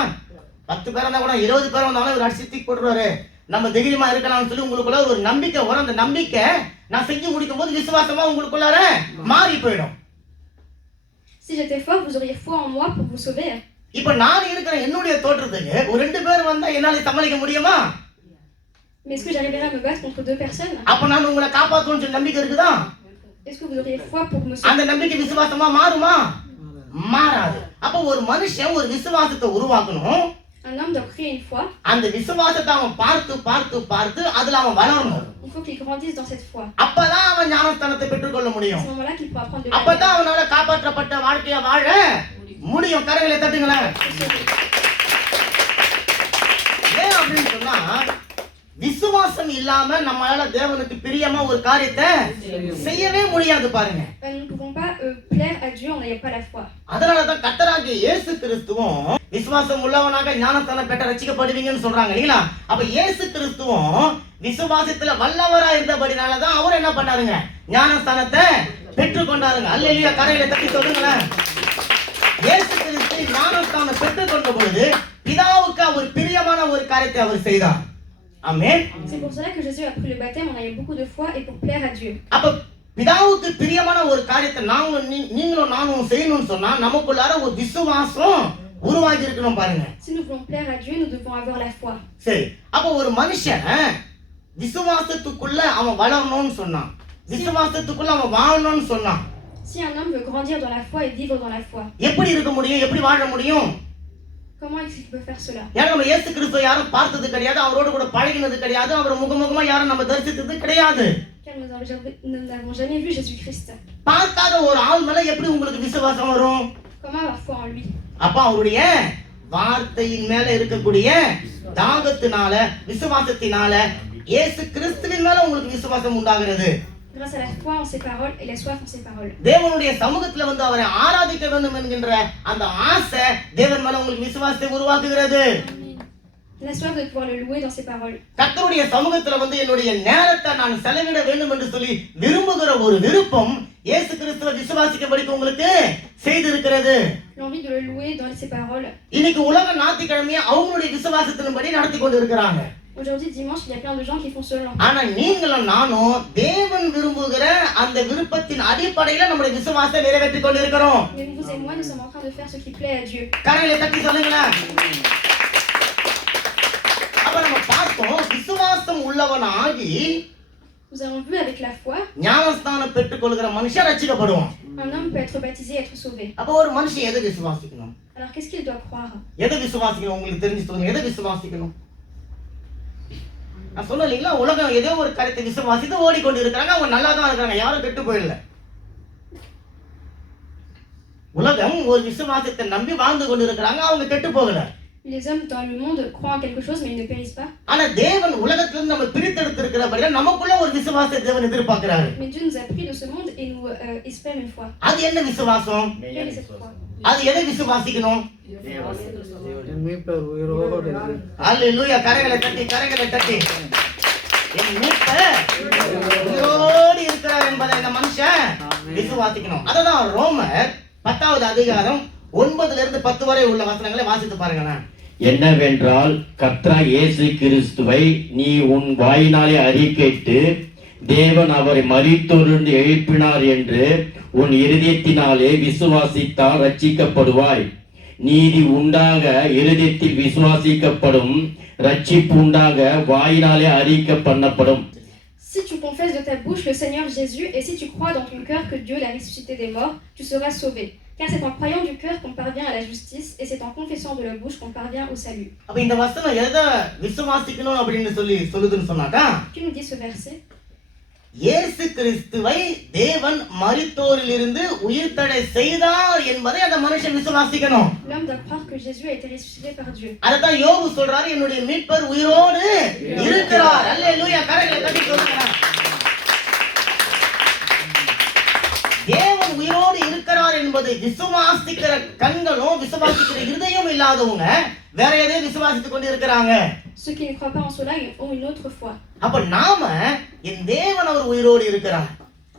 10 பேர் இருந்தா கூட 20 பேர் வந்தாலும் இவர் அடிச்சு தூக்கி போட்டுருவாரு, நம்ம தைரியமா இருக்கலாம்னு சொல்லி உங்களுக்குள்ள ஒரு நம்பிக்கை வரும். அந்த நம்பிக்கை நான் செஞ்சு முடிக்கும் போது விசுவாசமா உங்களுக்குள்ளார மாறி போயிடும். Si j'étais fort, vous auriez foi en moi pour vous sauver. இப்ப நான் இருக்கிற என்னுடைய தோற்றத்துக்கு ஒரு 2 பேர் வந்தா என்னால சமாளிக்க முடியுமா? Mais est-ce que j'arriverai à me battre contre 2 personnes? அப்ப நான் உங்களை காப்பாத்துவேன்னு சொல்லி நம்பிக்கை இருக்குதா? Est-ce que vous auriez foi pour me sauver? அந்த நம்பிக்கை விசுவாசமா மாறுமா? மாறாது. அப்ப ஒரு மனுஷன் ஒரு விசுவாசத்தை உருவாக்கணும். Un homme doit créer une foi. அந்த விசுவாசத்தை அவன் பார்த்து பார்த்து பார்த்து அதுல அவன் வளரணும். Il faut qu'il grandisse dans cette foi. அப்பதான் அவன் ஞானஸ்தானத்தை பெற்றுக்கொள்ள C'est à முடியும். ce moment-là qu'il pourra prendre de la அப்பதான் அவனால காப்பாற்றப்பட்ட வாழ்க்கைய வாழ முடியும். கரங்களை தட்டுங்களேன். ஏன் அப்படின்னு சொன்னா, விசுவாசம் இல்லாம நம்மளால தேவனுக்கு பிரியமா ஒரு காரியத்தை செய்யவே முடியாது பாருங்க. Nous ne pouvons pas plaire à Dieu en n'ayant pas la foi. அதனாலதான் கர்த்தராகிய இயேசு கிறிஸ்துவும் விசுவாசம் உள்ளவனாக ஞானஸ்தானம் பெற்ற ரட்சிக்கப்படுவீங்கன்னு சொல்றாங்க இல்லீங்களா? அப்ப இயேசு கிறிஸ்துவும் விசுவாசத்துல வல்லவரா இருந்தபடினாலதான் அவர் என்ன பண்ணாருங்க? ஞானஸ்தானத்தை பெற்றுக்கொண்டாருங்க. அல்லேலூயா, கரையில தட்டி சொல்லுங்களேன். இயேசு கிறிஸ்து ஞானஸ்தானம் பெற்றுக்கொண்ட பொழுது பிதாவுக்கு அவர் பிரியமான ஒரு காரியத்தை அவர் செய்தார். ஆமென். C'est pour cela que Jésus a pris le baptême en ayant beaucoup de foi et pour plaire à Dieu. அப்ப பிதாவுக்கு பிரியமான ஒரு காரியத்தை நீங்களும் நானும் செய்யணும்னு சொன்னா நமக்குள்ளார ஒரு விசுவாசம் உருவாகி இருக்கணும் பாருங்க. Si nous voulons plaire à Dieu, nous devons avoir la foi. சரி, அப்ப ஒரு மனுஷன் விசுவாசத்துக்குள்ள அவன் வளரணும்னு சொன்னான், விசுவாசத்துக்குள்ள அவன் வாழணும்னு சொன்னான். Si un homme veut grandir dans la foi et vivre dans la foi, எப்படி இருக்க முடியும்? எப்படி வாழ முடியும்? comment est-ce qu'il peut faire cela? ஏன்னா நம்ம இயேசு கிறிஸ்துவை யாரும் பார்த்தது கிடையாது, அவரோட கூட பழகினது கிடையாது, அவர் முகமுகமா யாரும் நம்ம தரிசித்தது கிடையாது. Car nous n'avons jamais vu Jésus-Christ. பார்க்காத ஒரு ஆள் மேல எப்படி உங்களுக்கு விசுவாசம் வரும்? Comment avoir foi en lui? அப்ப அவருடைய வார்த்தையின் மேல இருக்கக்கூடிய தாகத்தினால விசுவாசத்தினால இயேசு கிறிஸ்துவின் மேல உங்களுக்கு விசுவாசம் உண்டாகிறது. Grâce à la foi en ses paroles et la soif en ses paroles. தேவனுடைய சமூகத்துல வந்து அவரை ஆராதிக்க வேண்டும் என்கின்ற அந்த ஆசை தேவன் மேல உங்களுக்கு விசுவாசத்தை உருவாக்குகிறது. La soif de pouvoir le louer dans ses paroles. கர்த்தருடைய சமூகத்துல வந்து என்னுடைய நேரத்தை நான் செலவிட வேண்டும் என்று சொல்லி விரும்புகிற ஒரு விருப்பம் இயேசு கிறிஸ்துவை விசுவாசிக்கும்படிக்கு உங்களுக்கு செய்திருக்கிறது. L'envie de le louer dans ses paroles. இன்னைக்கு உலக ஞாயிற்றுக்கிழமையை அவங்களுடைய விசுவாசத்தின்படி நடத்தி கொண்டு இருக்கிறாங்க. Aujourd'hui dimanche, il y a plein de gens qui font cela. ஆனா நீங்களும் நானும் தேவன் விரும்புகிற அந்த விருப்பத்தின் அடிப்படையில நம்முடைய விசுவாசத்தை நிறைவேற்றிக் கொண்டிருக்கிறோம். Mais vous et moi, nous sommes en train de faire ce qui plaît à Dieu. கரையில தட்டி சொல்லுங்களேன். அப்ப நம்ம பார்த்தோம், விசுவாசம் உள்ளவனாகி Nous avons vu avec la foi, ஞானஸ்தானம் பெற்றுக்கொள்கிற மனுஷன் ரட்சிக்கப்படுவான். un homme peut être baptisé et être sauvé. அப்ப ஒரு மனுஷன் எதை விசுவாசிக்கணும்? Alors qu'est-ce qu'il doit croire? எதை விசுவாசிக்கணும்? உங்களுக்கு தெரிஞ்சு சொல்லுங்க, எதை விசுவாசிக்கணும்? நான் சொன்னேன் இல்லைங்களா, உலகம் ஏதோ ஒரு கருத்தை விசுவாசித்து ஓடிக்கொண்டு இருக்கிறாங்க, அவங்க நல்லா தான் இருக்கிறாங்க, யாரும் கெட்டு போயிடல. உலகம் ஒரு விசுவாசத்தை நம்பி வாழ்ந்து கொண்டு இருக்கிறாங்க, அவங்க கெட்டு போகல. Les hommes dans le monde croient en quelque chose mais ils ne périssent pas. ஆனா தேவன் உலகத்திலிருந்து நம்ம பிரித்தெடுத்து இருக்கிறபடியா நமக்குள்ள ஒரு விசுவாசத்தை தேவன் எதிர்பார்க்கிறாரு. Mais Dieu nous a pris de ce monde et nous espère une foi. அது என்ன விசுவாசம்? Quelle est cette foi? அது எதை விசுவாசிக்கணும்? அல்லேலூயா, கரங்களை தட்டி கரங்களை தட்டி. என் மீட்பர் உயிரோடு இருக்கிறார் என்பதை இந்த மனுஷன் விசுவாசிக்கணும். அததான் ரோமர் 10வது அதிகாரம் 9 இருந்து 10 வரை உள்ள வசனங்களை வாசித்து பாருங்களேன். என்னவென்றால் கர்த்தராகிய இயேசு கிறிஸ்துவை நீ உன் வாயினாலே அறிக்கையிட்டு தேவன் அவரை மரித்தோரிலிருந்து எழுப்பினார் என்று உன் இருதயத்தினாலே விசுவாசித்தால் ரட்சிக்கப்படுவாய். நீதி உண்டாக இருதயத்தில் விசுவாசிக்கப்படும், ரட்சிப்பு உண்டாக வாயினாலே அறிக்கை பண்ணப்படும். Si tu confesses de ta bouche le Seigneur Jésus et si tu crois dans ton cœur que Dieu l'a ressuscité des morts, tu seras sauvé. Car c'est en croyant du cœur qu'on parvient à la justice et c'est en confessant de la bouche qu'on parvient au salut. அப்ப இந்த வசனம் எதை விசுவாசிக்கணும் அப்படின்னு சொல்லுதுன்னு சொன்னாக்கா, Tu nous dis ce verset? இயேசு கிறிஸ்துவை தேவன் மரித்தோரிலிருந்து உயிர்த்தெழ செய்தார் என்பதை அந்த மனுஷன் விசுவாசிக்கணும். L'homme doit croire que Jésus a été ressuscité par Dieu. அததான் யோபு சொல்றாரு, என்னுடைய மீட்பர் உயிரோடு இருக்கிறார். அல்லேலூயா, கரங்களை தட்டி சொல்லுங்க. தேவன் உயிரோடு இருக்கிறார் என்பதை விசுவாசிக்கிற கண்களும் விசுவாசிக்கிற இருதயம் இல்லாதவங்க வேற எதையும் விசுவாசித்துக் கொண்டு இருக்கிறாங்க. Ceux qui ne croient pas en cela ont une autre foi. அப்ப நாம என் தேவன் அவர் உயிரோடு இருக்கிறார்,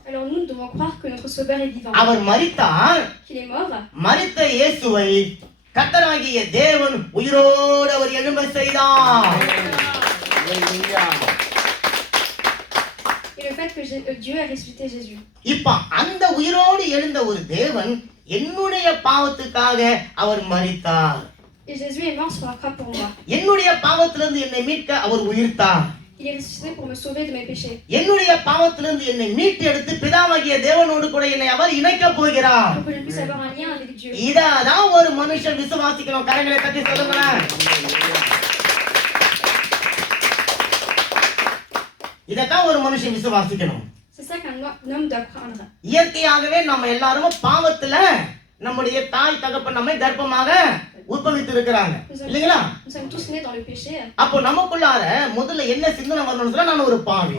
Alors nous devons croire que notre Sauveur est vivant, அவர் மரித்தார், qu'il est mort, மரித்த இயேசுவை கர்த்தராகிய தேவன் உயிரோடு அவர் எழும்ப செய்தார். et le fait que Dieu a ressuscité Jésus. இப்ப அந்த உயிரோடு எழுந்த ஒரு தேவன் என்னுடைய பாவத்துக்காக அவர் மரித்தார். Et Jésus est mort sur la croix pour moi. என்னுடைய பாவத்திலிருந்து என்னை மீட்க அவர் உயிர்த்தார். Il est ressuscité pour me sauver de mes péchés. என்னுடைய பாவத்திலிருந்து என்னை மீட்டு எடுத்து பிதாவாகிய தேவனோடு கூட என்னை அவர் இணைக்க போகிறார். Pour que je puisse avoir un lien avec Dieu. இதான் ஒரு மனுஷன் விசுவாசிக்கணும். கரங்களை தட்டி சொல்லுங்களேன். இதத்தான் ஒரு மனுஷன் விசுவாசிக்கணும். C'est ça qu'un homme doit craindre. இயற்கையாகவே நம்ம எல்லாரும் பாவத்துல நம்முடைய தாய் தகப்பன் நம்மை கர்ப்பமாக உற்பவித்து இருக்கிறாங்க இல்லைங்களா? Nous sommes tous nés dans le péché. அப்போ நமக்குள்ளார முதல்ல என்ன சிந்தனை வரணும்னு சொன்னா, நான் ஒரு பாவி,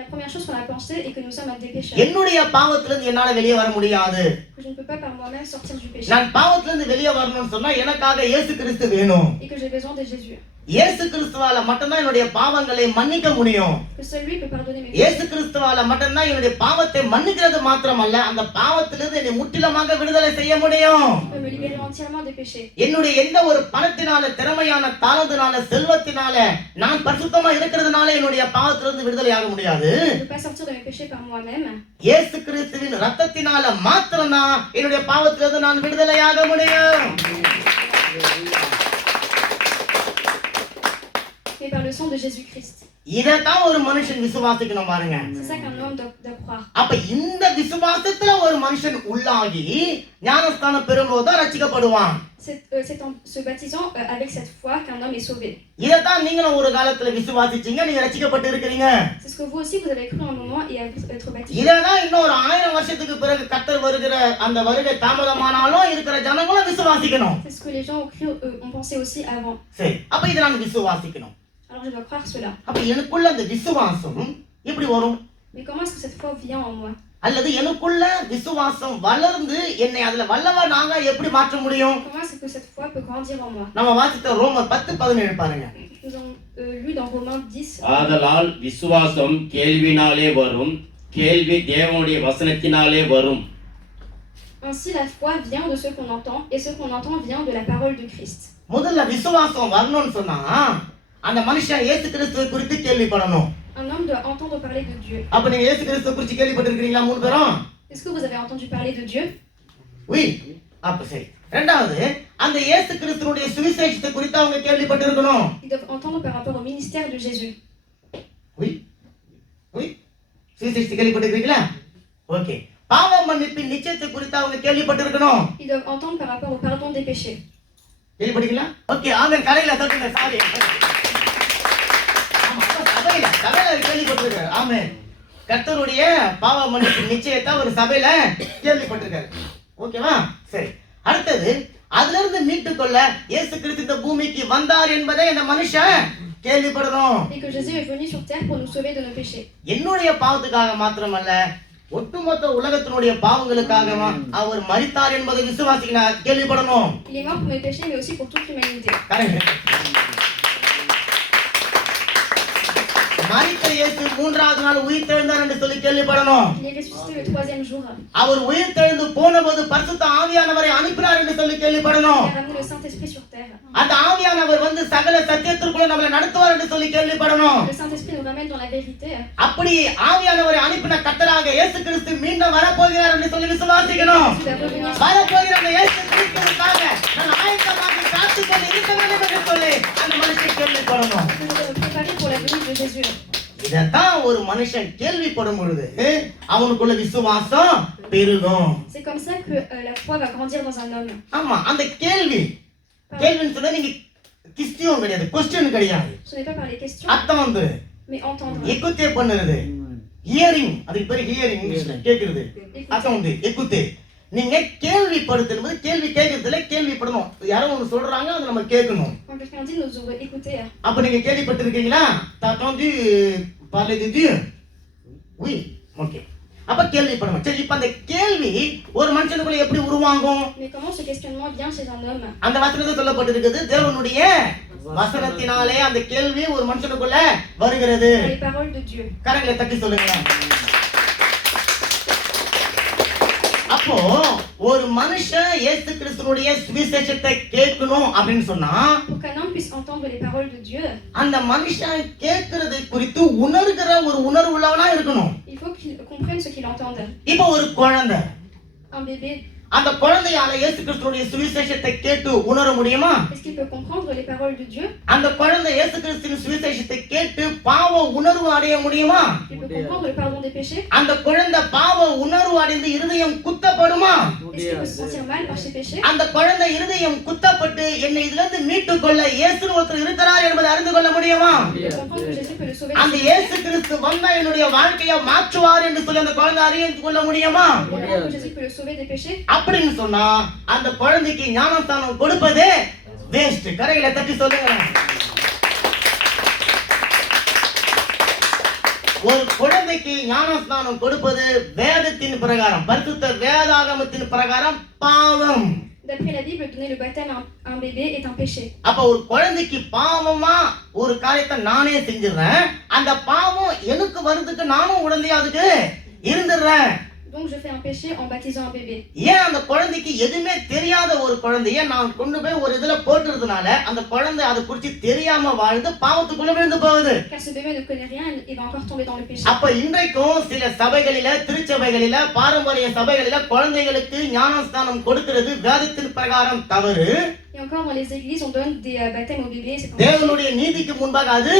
La première chose qu'on a pensé est que nous sommes des pécheurs. என்னுடைய பாவத்திலிருந்து என்னால வெளியே வர முடியாது. Que je ne peux pas par moi-même sortir du péché. நான் பாவத்திலிருந்து வெளியே வரணும்னு சொன்னா எனக்காக இயேசு கிறிஸ்து வேணும். Et que j'ai besoin de Jésus. இயேசு கிறிஸ்துவால மட்டும்தான் என்னுடைய பாவங்களை மன்னிக்க முடியும். Que seul lui peut pardonner mes péchés. இயேசு கிறிஸ்துவால மட்டும்தான் என்னுடைய பாவத்தை மன்னிக்கிறது மாத்திரமல்ல, அந்த பாவத்திலிருந்து என்னை முற்றிலுமாக விடுதலை செய்ய முடியும். Il peut me libérer entièrement des péchés. என்னுடைய எந்த ஒரு பணத்தினால, திறமையான தாளத்தினால, செல்வத்தினால, நான் பரிசுத்தமா இருக்கிறதுனால என்னுடைய பாவத்திலிருந்து விடுதலை ஆக முடியாது. Je ne peux pas sortir de mes péchés par moi-même. இயேசு கிறிஸ்துவின் ரத்தத்தினால மாத்திரம்தான் என்னுடைய பாவத்திலிருந்து நான் விடுதலையாக முடியும். Mais par le sang de Jésus-Christ. இதத்தான் ஒரு மனுஷன் விசுவாசிக்கணும் பாருங்க. C'est ça qu'un homme doit croire. அப்ப இந்த விசுவாசத்துல ஒரு மனுஷன் உள்ளாகி ஞானஸ்தானம் பெறும்போது ரட்சிக்கப்படுவான். C'est en se baptisant avec cette foi qu'un homme est sauvé. இதத்தான் நீங்களும் ஒரு காலத்துல விசுவாசிச்சீங்க, நீங்க ரட்சிக்கப்பட்டு இருக்கிறீங்க. C'est ce que vous aussi vous avez cru un moment et être baptisé. இததான் இன்னொரு 1000 வருஷத்துக்கு பிறகு கர்த்தர் வருகிற அந்த வருகை தாமதமானாலும் இருக்கிற ஜனங்களும் விசுவாசிக்கணும். C'est ce que les gens ont cru, ont pensé aussi avant. சரி, அப்ப இத நான் விசுவாசிக்கணும். Alors je dois croire cela. அப்ப எனக்குள்ள அந்த விசுவாசம் எப்படி வரும்? Mais comment est-ce que cette foi vient en moi? அல்லது எனக்குள்ள விசுவாசம் வளர்ந்து என்னை அதுல வல்லவனாக எப்படி மாற்ற முடியும்? Comment est-ce que cette foi peut grandir en moi? நம்ம வாசித்த ரோமர் 10:17 பாருங்க. Nous avons lu dans Romains 10. ஆதலால் விசுவாசம் கேள்வினாலே வரும், கேள்வி தேவனுடைய வசனத்தினாலே வரும். Ainsi la foi vient de ce qu'on entend et ce qu'on entend vient de la parole de Christ. முதல்ல விசுவாசம் வரணும்னு சொன்னா அந்த மனுஷன் இயேசு கிறிஸ்துவை குறித்து கேள்விப்படணும். Un homme doit entendre parler de Dieu. அப்ப நீங்க இயேசு கிறிஸ்துவை குறித்து கேள்விப்பட்டிருக்கீங்களா மூணு பேரும்? Est-ce que vous avez entendu parler de Dieu? Oui. அப்ப சரி. இரண்டாவது, அந்த இயேசு கிறிஸ்துவுடைய சுவிசேஷத்தை குறித்து அவங்க கேள்விப்பட்டிருக்கணும். Ils doivent entendre par rapport au ministère de Jésus. Oui. Oui. சுவிசேஷத்தை கேள்விப்பட்டிருக்கீங்களா? ஓகே. பாவ மன்னிப்பின் நிச்சயத்தை குறித்து அவங்க கேள்விப்பட்டிருக்கணும். Ils doivent entendre par rapport au pardon des péchés. கேள்விப்பட்டீங்களா? ஓகே, ஆமென். கரையில தட்டுங்க. சாரி. சபையில கேள்விப்பட்டிருக்காரு. ஆமென். கர்த்தருடைய பாவ மன்னிப்பின் நிச்சயத்தை ஒரு சபையில கேள்விப்பட்டிருக்காரு. ஓகேவா? சரி. அடுத்தது, அதுல இருந்து மீட்டு கொள்ள இயேசு கிறிஸ்து இந்த பூமிக்கு வந்தார் என்பதை இந்த மனுஷன் கேள்விப்படணும். Et que Jésus est venu sur terre pour nous sauver de nos péchés. என்னுடைய பாவத்துக்காக மாத்திரமல்ல, ஒட்டுமொத்த உலகத்தினுடைய பாவங்களுக்காக அவர் மரித்தார் என்பதை விசுவாசிக்க கேள்விப்படணும். Il est mort pour mes péchés mais aussi pour toute l'humanité. மரித்த இயேசு மூன்றாவது நாள் உயிர்த்தெழுந்தார் என்று சொல்லி கேள்விப்படணும். Il est ressuscité le 3e jour. அவர் உயிர்த்தெழுந்து போனபோது பரிசுத்த ஆவியானவரை அனுப்பினார் என்று சொல்லி கேள்விப்படணும். Il a ramené le Saint-Esprit sur terre. அந்த ஆவியானவர் வந்து சகல சத்தியத்திற்குள்ள நம்மளை நடத்துவார் என்று சொல்லி கேள்விப்படணும். Le Saint-Esprit nous ramène dans la vérité. அப்படி ஆவியானவரை அனுப்பின கர்த்தராக இயேசு கிறிஸ்து மீண்டும் வரப்போகிறார் என்று சொல்லி விசுவாசிக்கணும். Il va revenir. வரப்போகிற அந்த இயேசு கிறிஸ்துவுக்காக நான் ஆயத்தமாக காத்துக்கொண்டு இருக்க வேண்டும் என்று சொல்லி அந்த மனுஷன் கேள்விப்படணும். Nous devons nous préparer pour la venue de Jésus. இதைத்தான் ஒரு மனுஷன் கேள்விப்படும் பொழுது அவனுக்குள்ள விசுவாசம் பெருகும். C'est comme ça que la foi va grandir dans un homme. ஆமா, அந்த கேள்வின்னு சொன்னா நீங்க கிறிஸ்டியன் கிடையாது, கொஸ்டின் கிடையாது. Ce n'est pas par les questions, அர்த்தம் வந்து mais entendre. எக்குத்தே பண்ணுறது, ஹியரிங், அதுக்கு பேரு ஹியரிங், இங்கிலீஷ்ல கேக்குறது. அர்த்தம் வந்து எக்குத்தே. நீங்க கேள்விப்படுத்துறது, கேள்வி கேட்கறதுல கேள்விப்படணும். யாரோ ஒன்று சொல்றாங்க, அதை நம்ம கேட்கணும். Quand quelqu'un dit, nous devons écouter. அப்ப நீங்க கேள்விப்பட்டிருக்கீங்களா? தாத்தாந்து parler de Dieu. Oui, okay. அப்ப கேள்விப்படணும். சரி, இப்ப அந்த கேள்வி ஒரு மனுஷனுக்குள்ள எப்படி உருவாகும்? Mais comment ce questionnement vient chez un homme? அந்த வசனத்தில் சொல்லப்பட்டிருக்கிறது, தேவனுடைய வசனத்தினாலே அந்த கேள்வி ஒரு மனுஷனுக்குள்ள வருகிறது. Par les paroles de Dieu. கரங்களை தட்டி சொல்லுங்க. அப்போ ஒரு மனுஷன் இயேசு கிறிஸ்துவுடைய சுவிசேஷத்தை கேட்கணும் அப்படின்னு சொன்னா, Pour qu'un homme puisse entendre les paroles de Dieu, அந்த மனுஷன் கேட்கிறதை குறித்து உணர்கிற ஒரு உணர்வு உள்ளவனா இருக்கணும். il faut qu'il comprenne ce qu'il entende. இப்போ ஒரு குழந்தை, Un bébé, அந்த குழந்தையால இயேசு கிறிஸ்துவுடைய சுவிசேஷத்தை கேட்டு உணர முடியுமா? est-ce qu'il peut comprendre les paroles de Dieu? அந்த குழந்தை இயேசு கிறிஸ்துவின் சுவிசேஷத்தை கேட்டு பாவ உணர்வு அடைய முடியுமா? Il peut comprendre le pardon des péchés? அந்த குழந்தை பாவ உணர்வு அடைந்து இருதயம் குத்தப்படுமா? Est-ce qu'il peut se sentir mal par ses péchés? அந்த குழந்தை இருதயம் குத்தப்பட்டு என்னை இதுல இருந்து மீட்டுக் கொள்ள இயேசு ஒருத்தர் இருக்கிறார் என்பதை அறிந்து கொள்ள முடியுமா? Il peut comprendre que Jésus peut le sauver. அந்த இயேசு கிறிஸ்து வந்தா என்னுடைய வாழ்க்கையை மாற்றுவார் என்று சொல்லி அந்த குழந்தை அறிந்து கொள்ள முடியுமா? Comprendre que Jésus peut le sauver des péchés? அப்படின்னு சொன்னா அந்த குழந்தைக்கு ஞானஸ்தானம் கொடுப்பது வேஸ்ட். கரைகளை தட்டி சொல்லுங்க. ஒரு குழந்தைக்கு ஞானஸ்தானம் கொடுப்பது வேதத்தின் பிரகாரம், பரிசுத்த வேதாகமத்தின் பிரகாரம் பாவம். D'après la Bible, donner le baptême à un bébé est un péché. அப்ப ஒரு குழந்தைக்கு பாவமா ஒரு காரியத்தை நானே செஞ்சிடுறேன், அந்த பாவம் எனக்கு வருதுக்கு நானும் உடனே அதுக்கு இருந்துடுறேன். Donc je fais un péché en baptisant un bébé. ஏன் அந்த குழந்தைக்கு எதுவுமே தெரியாத ஒரு குழந்தைய நான் கொண்டு போய் ஒரு இதுல போட்டுறதுனால அந்த குழந்தை அதை குறித்து தெரியாம வாழ்ந்து பாவத்துக்குள்ள விழுந்து போகுது. Car ce bébé ne connaît rien, il va encore tomber dans le péché. அப்ப இன்றைக்கும் சில சபைகளில, திருச்சபைகளில, பாரம்பரிய சபைகளில குழந்தைகளுக்கு ஞானஸ்தானம் கொடுக்கிறது வேதத்தின் பிரகாரம் தவறு. Et encore dans les églises, on donne des baptêmes aux bébés. C'est un péché. தேவனுடைய நீதிக்கு முன்பாக அது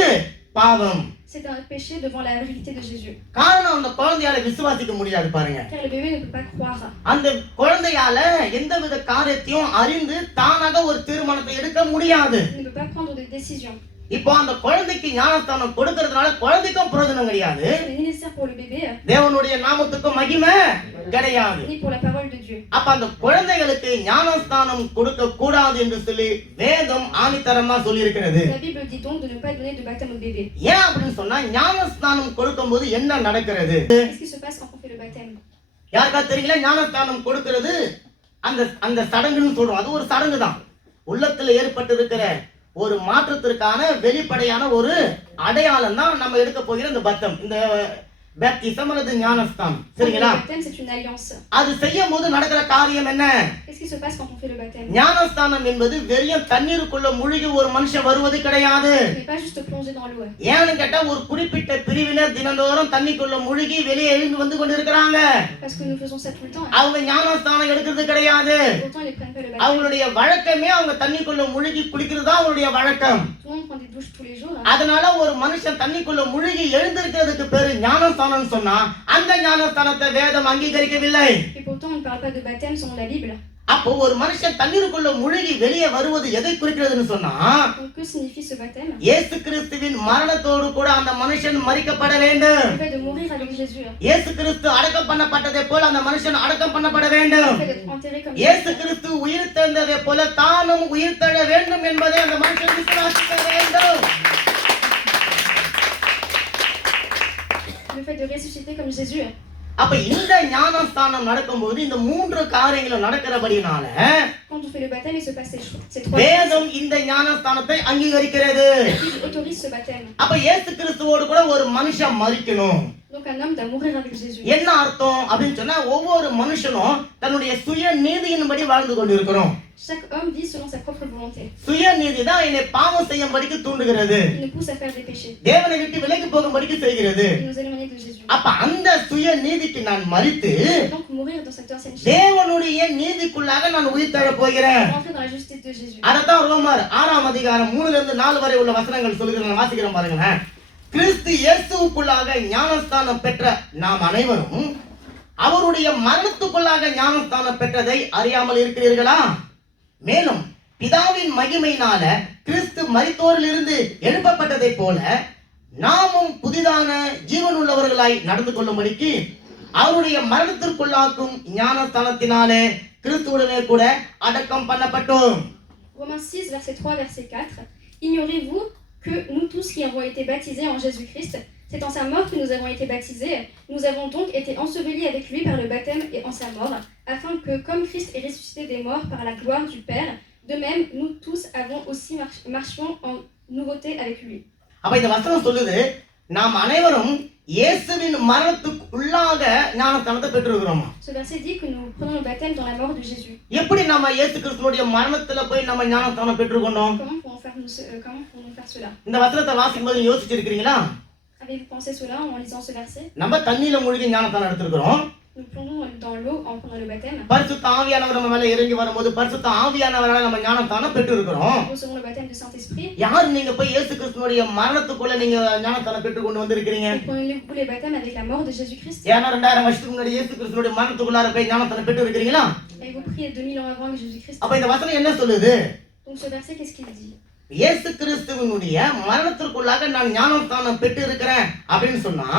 பாவம். C'est un péché devant la vérité de Jésus. காரணம் அந்த குழந்தையால விசுவாசிக்க முடியாது பாருங்க. Car le bébé ne peut pas croire. அந்த குழந்தையால எந்தவித காரியத்தையும் அறிந்து தானாக ஒரு தீர்மானத்தை எடுக்க முடியாது. Il ne peut pas prendre de décision. இப்போ அந்த குழந்தைக்கு ஞானஸ்தானம் கொடுக்கறதுனால குழந்தைக்கும் பிரயோஜனம் கிடையாது, Ce n'est ni nécessaire pour le bébé, தேவனுடைய நாமத்துக்கும் மகிமை கிடையாது. ni pour la parole de Dieu. அப்ப அந்த குழந்தைகளுக்கு ஞானஸ்தானம் கொடுக்க கூடாது என்று சொல்லி வேதம் ஆணித்தரமா சொல்லி இருக்கிறது. La Bible dit donc de ne pas donner de baptême au bébé. ஏன் அப்படின்னு சொன்னா ஞானஸ்தானம் கொடுக்கும்போது என்ன நடக்கிறது? Qu'est-ce qui se passe quand on fait le baptême? யாருக்கா தெரியல? ஞானஸ்தானம் கொடுக்கிறது அந்த அந்த சடங்குன்னு சொல்றோம், அது ஒரு சடங்கு தான். உள்ளத்துல ஏற்பட்டிருக்கிற ஒரு மாற்றத்திற்கான வெளிப்படையான ஒரு அடையாளம் தான் நம்ம எடுக்க போகிற இந்த பத்தம், இந்த பேப்டிசம் அல்லது ஞானஸ்தானம். சரிங்களா? Le baptême, c'est une alliance. அது செய்யும் போது நடக்கிற காரியம் என்ன? Qu'est-ce qui se passe quand on fait le baptême? ஞானஸ்தானம் என்பது வெறும் தண்ணீருக்குள்ள முழுகி ஒரு மனுஷன் வருவது கிடையாது. Ce n'est pas juste plonger dans l'eau. ஏன்னு கேட்டா ஒரு குறிப்பிட்ட பிரிவினர் தினந்தோறும் தண்ணிக்குள்ள முழுகி வெளியே எழுந்து வந்து கொண்டிருக்கிறாங்க. Parce que nous faisons ça tout le temps. அவங்க ஞானஸ்தானம் எடுக்கிறது கிடையாது. Pourtant, ils ne prennent pas le baptême. அவங்களுடைய வழக்கமே அவங்க தண்ணிக்குள்ள முழுகி குளிக்கிறது தான் அவங்களுடைய வழக்கம். Tout le monde prend des douches tous les jours. அதனால ஒரு மனுஷன் தண்ணிக்குள்ள முழுகி எழுந்திருக்கிறதுக்கு பேரு ஞானஸ்தானம் சொன்னா அந்த ஞானஸ்தானத்தை வேதம் அங்கீகரிக்கவில்லை. Et pourtant, on ne parle pas de baptême selon la Bible. அப்போ ஒரு மனுஷன் தண்ணீருக்குள்ள முழுகி வெளியே வருவது எதை குறிக்கிறதுன்னு சொன்னா, Donc, que signifie ce baptême? இயேசு கிறிஸ்துவின் மரணத்தோடு கூட அந்த மனுஷன் மரிக்கப்பட வேண்டும். Le fait de mourir avec Jésus. இயேசு கிறிஸ்து அடக்கம் பண்ணப்பட்டதை போல அந்த மனுஷன் அடக்கம் பண்ணப்பட வேண்டும். Le fait d'être enterré comme இயேசு Jésus. கிறிஸ்து உயிர் தெழுந்ததை போல தானும் உயிர் தெழ வேண்டும் என்பதை அந்த மனுஷன் விசுவாசிக்க வேண்டும். Le fait de ressusciter comme Jésus. அப்ப இந்த ஞானஸ்தானம் நடக்கும்போது இந்த மூன்று காரியங்களும் நடக்கிறபடினால Quand on fait le baptême, il se passe ces trois வேதம் இந்த ஞானஸ்தானத்தை அங்கீகரிக்கிறது. choses. Il autorise ce baptême. அப்ப இயேசு கிறிஸ்துவோடு கூட ஒரு மனுஷன் மரிக்கணும். Donc qu'un homme doit mourir avec Jésus. என்ன அர்த்தம் அப்படின்னு சொன்னா ஒவ்வொரு மனுஷனும் தன்னுடைய சுய நீதியின்படி வாழ்ந்து கொண்டிருக்கிறோம். Chaque homme vit selon sa propre volonté. சுய நீதி தான் என்னை பாவம் செய்யும்படிக்கு தூண்டுகிறது. Il nous pousse à faire des péchés. தேவனை விட்டு விலகி போகும்படிக்கு செய்கிறது. Il nous éloigne de Jésus. அப்ப அந்த சுய நீதிக்கு நான் மரித்து Donc mourir dans cette ancienne chair. தேவனுடைய நீதிக்குள்ளாக நான் உயிர் தழ போகிறேன். Entrer dans la justice de Jésus. அதத்தான் ரோமர் 6ஆம் அதிகாரம் 3 இருந்து 4 வரை உள்ள வசனங்கள் சொல்லுகிறேன். நான் வாசிக்கிறேன் பாருங்களேன். கிறிஸ்து இயேசுவுக்குள்ளாக ஞானஸ்தானம் பெற்ற நாம் அனைவரும் அவருடைய மரணத்துக்குள்ளாக ஞானஸ்தானம் பெற்றதை அறியாமல் இருக்கிறீர்களா? மேலும் பிதாவின் மகிமையினால கிறிஸ்து மரித்தோரிலிருந்து எழுப்பப்பட்டதைப் போல நாமும் புதிதான ஜீவனுள்ளவர்களாய் நடந்து கொள்ளும்படிக்கு அவருடைய மரணத்திற்குள்ளாக்கும் ஞானஸ்தானத்தினாலே கிறிஸ்துவுடனே கூட அடக்கம் பண்ணப்பட்டோம். Romains 6, verset 3, verset 4. Ignorez-vous que nous tous qui avons été baptisés en Jésus-Christ, c'est en sa mort que nous avons été baptisés. Nous avons donc été ensevelis avec lui par le baptême et en sa mort, afin que, comme Christ est ressuscité des morts par la gloire du Père, de même, nous tous avons aussi marchions en nouveauté avec lui. அப்ப இந்த வசனம் சொல்லுது நாம் அனைவரும் இயேசுவின் மரணத்துக்குள்ளாக ஞானஸ்தானத்தை பெற்றிருக்கிறோம். Ce verset dit que nous prenons le baptême dans la mort de Jésus. எப்படி நாம இயேசு கிறிஸ்துவோட மரணத்துல போய் நம்ம ஞானஸ்தானம் பெற்றுக்கொண்டோம்? Comment pouvons-nous faire cela? இந்த வசனத்தை வாசிக்கும்போது யோசிச்சிருக்கீங்களா? Avez-vous pensé cela en lisant ce verset? நம்ம தண்ணியில மூழ்கி ஞானஸ்தானம் எடுத்திருக்கிறோம். Nous plongeons dans l'eau en prenant le baptême. பரிசுத்த ஆவியானவர் நம்ம மேல இறங்கி வரும்போது பரிசுத்த ஆவியானவரால நம்ம ஞானஸ்தானம் பெற்றிருக்கிறோம். Nous recevons le baptême du Saint-Esprit. யார் நீங்க போய் இயேசு கிறிஸ்துவோட மரணத்துக்குள்ள நீங்க ஞானஸ்தானம் பெற்று கொண்டு வந்திருக்கீங்க? Prenez-vous les baptêmes avec la mort de Jésus-Christ? ஏன்னா 2000 வருஷத்துக்கு முன்னாடி இயேசு கிறிஸ்துவோட மரணத்துக்குள்ளார போய் ஞானஸ்தானம் பெற்று இருக்கிறீங்களா? Avez-vous prié 2000 ans avant que Jésus-Christ? அப்ப இந்த வசனம் என்ன சொல்லுது? Donc ce verset, qu'est-ce qu'il dit? இயேசு கிறிஸ்துவினுடைய மரணத்திற்குள்ளாக நான் ஞானஸ்தானம் பெற்று இருக்கிறேன் அப்படின்னு சொன்னா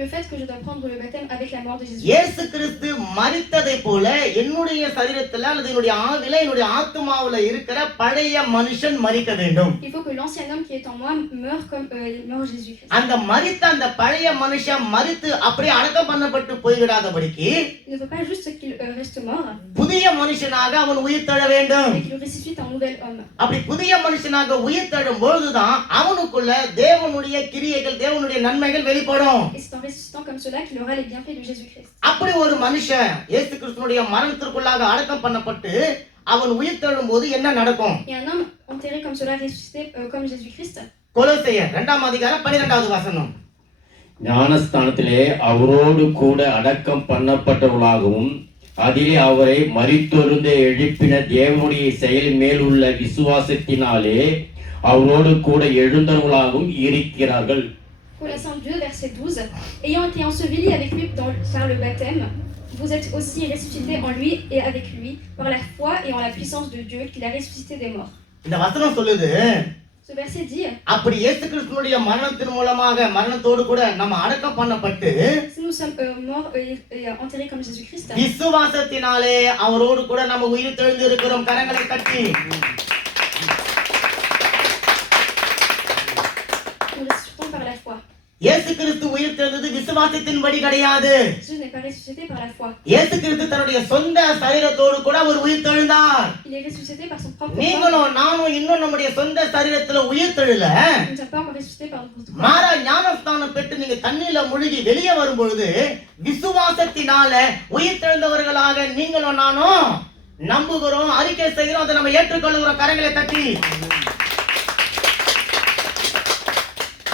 Le fait que je dois prendre le baptême avec la mort de Jésus. இயேசு கிறிஸ்து மரித்ததை போல என்னுடைய சரீரத்துல அல்லது என்னுடைய ஆவில என்னுடைய ஆத்துமாவுல இருக்கிற பழைய மனுஷன் மரிக்க வேண்டும். Il faut que l'ancien homme qui est en moi meure comme meurt Jésus-Christ. அந்த மரித்த அந்த பழைய மனுஷன் மரித்து அப்படியே அடக்கம் பண்ணப்பட்டு போய்விடாதபடிக்கு Il ne faut pas juste qu'il reste mort, புதிய மனுஷனாக அவன் உயிர் தழ வேண்டும். mais qu'il ressuscite un nouvel homme. அப்படி புதிய மனுஷனாக உயிர் தழும் பொழுதுதான் அவனுக்குள்ள தேவனுடைய கிரியைகள் தேவனுடைய நன்மைகள் வெளிப்படும். Et c'est en ressuscitant comme cela qu'il aura les bienfaits de Jésus-Christ. அப்படி ஒரு மனுஷன் இயேசு கிறிஸ்துவினுடைய மரணத்திற்குள்ளாக அடக்கம் பண்ணப்பட்டு அவன் உயிர் தழும் போது என்ன நடக்கும்? Et un homme enterré comme cela, ressuscité comme Jésus-Christ. கொலோசையர் 2ஆம் அதிகாரம் 12வது வசனம். ஞானஸ்தானத்திலே அவரோடு கூட அடக்கம் பண்ணப்பட்டவர்களாகவும் அதிலே அவரை மரித்தொழுந்து எழுப்பின தேவனுடைய செயல் மேல் உள்ள விசுவாசத்தினாலே அவரோடு கூட எழுந்தவர்களாகவும் இருக்கிறார்கள். Colossiens 2, verset 12. Ayant été ensevelis avec lui par le baptême, vous êtes aussi ressuscités en lui et avec lui par la foi et en la puissance de Dieu qu'il a ressuscité des morts. இந்த வசனம் சொல்லுது Ce verset dit, அப்படி இயேசு கிறிஸ்துவினுடைய மரணத்தின் மூலமாக மரணத்தோடு கூட நம்ம அடக்கம் பண்ணப்பட்டு si nous sommes morts et enterrés comme Jésus-Christ, விசுவாசத்தினாலே அவரோடு கூட நம்ம உயிர் தெழுந்து இருக்கிறோம். கரங்களை தட்டி nous ressuscitons par la foi. இயேசு கிறிஸ்து உயிர் தெழுந்தது விசுவாசத்தின்படி கிடையாது. Jésus n'est pas ressuscité par la foi. இயேசு கிறிஸ்து தன்னுடைய சொந்த சரீரத்தோடு கூட அவர் உயிர் தெழுந்தார். Il est ressuscité par son propre corps. நீங்களும் நானும் இன்னும் நம்முடைய சொந்த சரீரத்துல உயிர் தெழல. Nous ne sommes pas encore ressuscités par notre corps. மாறா ஞானஸ்தானம் பெற்று நீங்க தண்ணியில முழுகி வெளியே வரும் பொழுது விசுவாசத்தினால உயிர் தெழுந்தவர்களாக நீங்களும் நானும் நம்புகிறோம், அறிக்கை செய்கிறோம், அதை நம்ம ஏற்றுக்கொள்கிறோம். கரங்களை தட்டி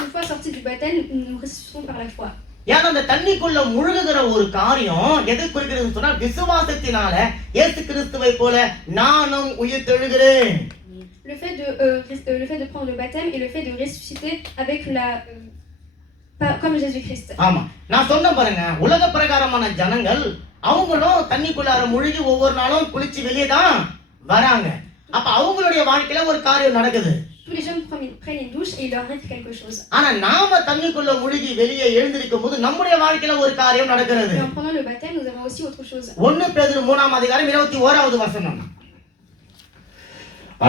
Une fois sortis du baptême, nous ressuscitons par la foi. ஏன்னா அந்த தண்ணிக்குள்ள முழுகுகிற ஒரு காரியம் எதை குறிக்கிறது சொன்னா விசுவாசத்தினால இயேசு கிறிஸ்துவை போல நானும் உயிர் தெழுகிறேன். Le fait de prendre le baptême et le fait de ressusciter avec comme Jésus-Christ. ஆமா, நான் சொன்ன பாருங்க, உலக பிரகாரமான ஜனங்கள் அவங்களும் தண்ணிக்குள்ளார முழுகி ஒவ்வொரு நாளும் குளிச்சு வெளியே தான் வராங்க. அப்ப அவங்களுடைய வாழ்க்கையில ஒரு காரியம் நடக்குது. Tous les jeunes prennent une douche et il leur arrive quelque chose. ஆனா நாம தண்ணிக்குள்ள முழுகி வெளியே எழுந்திருக்கும் போது நம்முடைய வாழ்க்கையில ஒரு காரியம் நடக்கிறது. Et en prenant le baptême, nous avons aussi autre chose. 1 பேதுரு 3ஆம் அதிகாரம் 21வது வசனம்.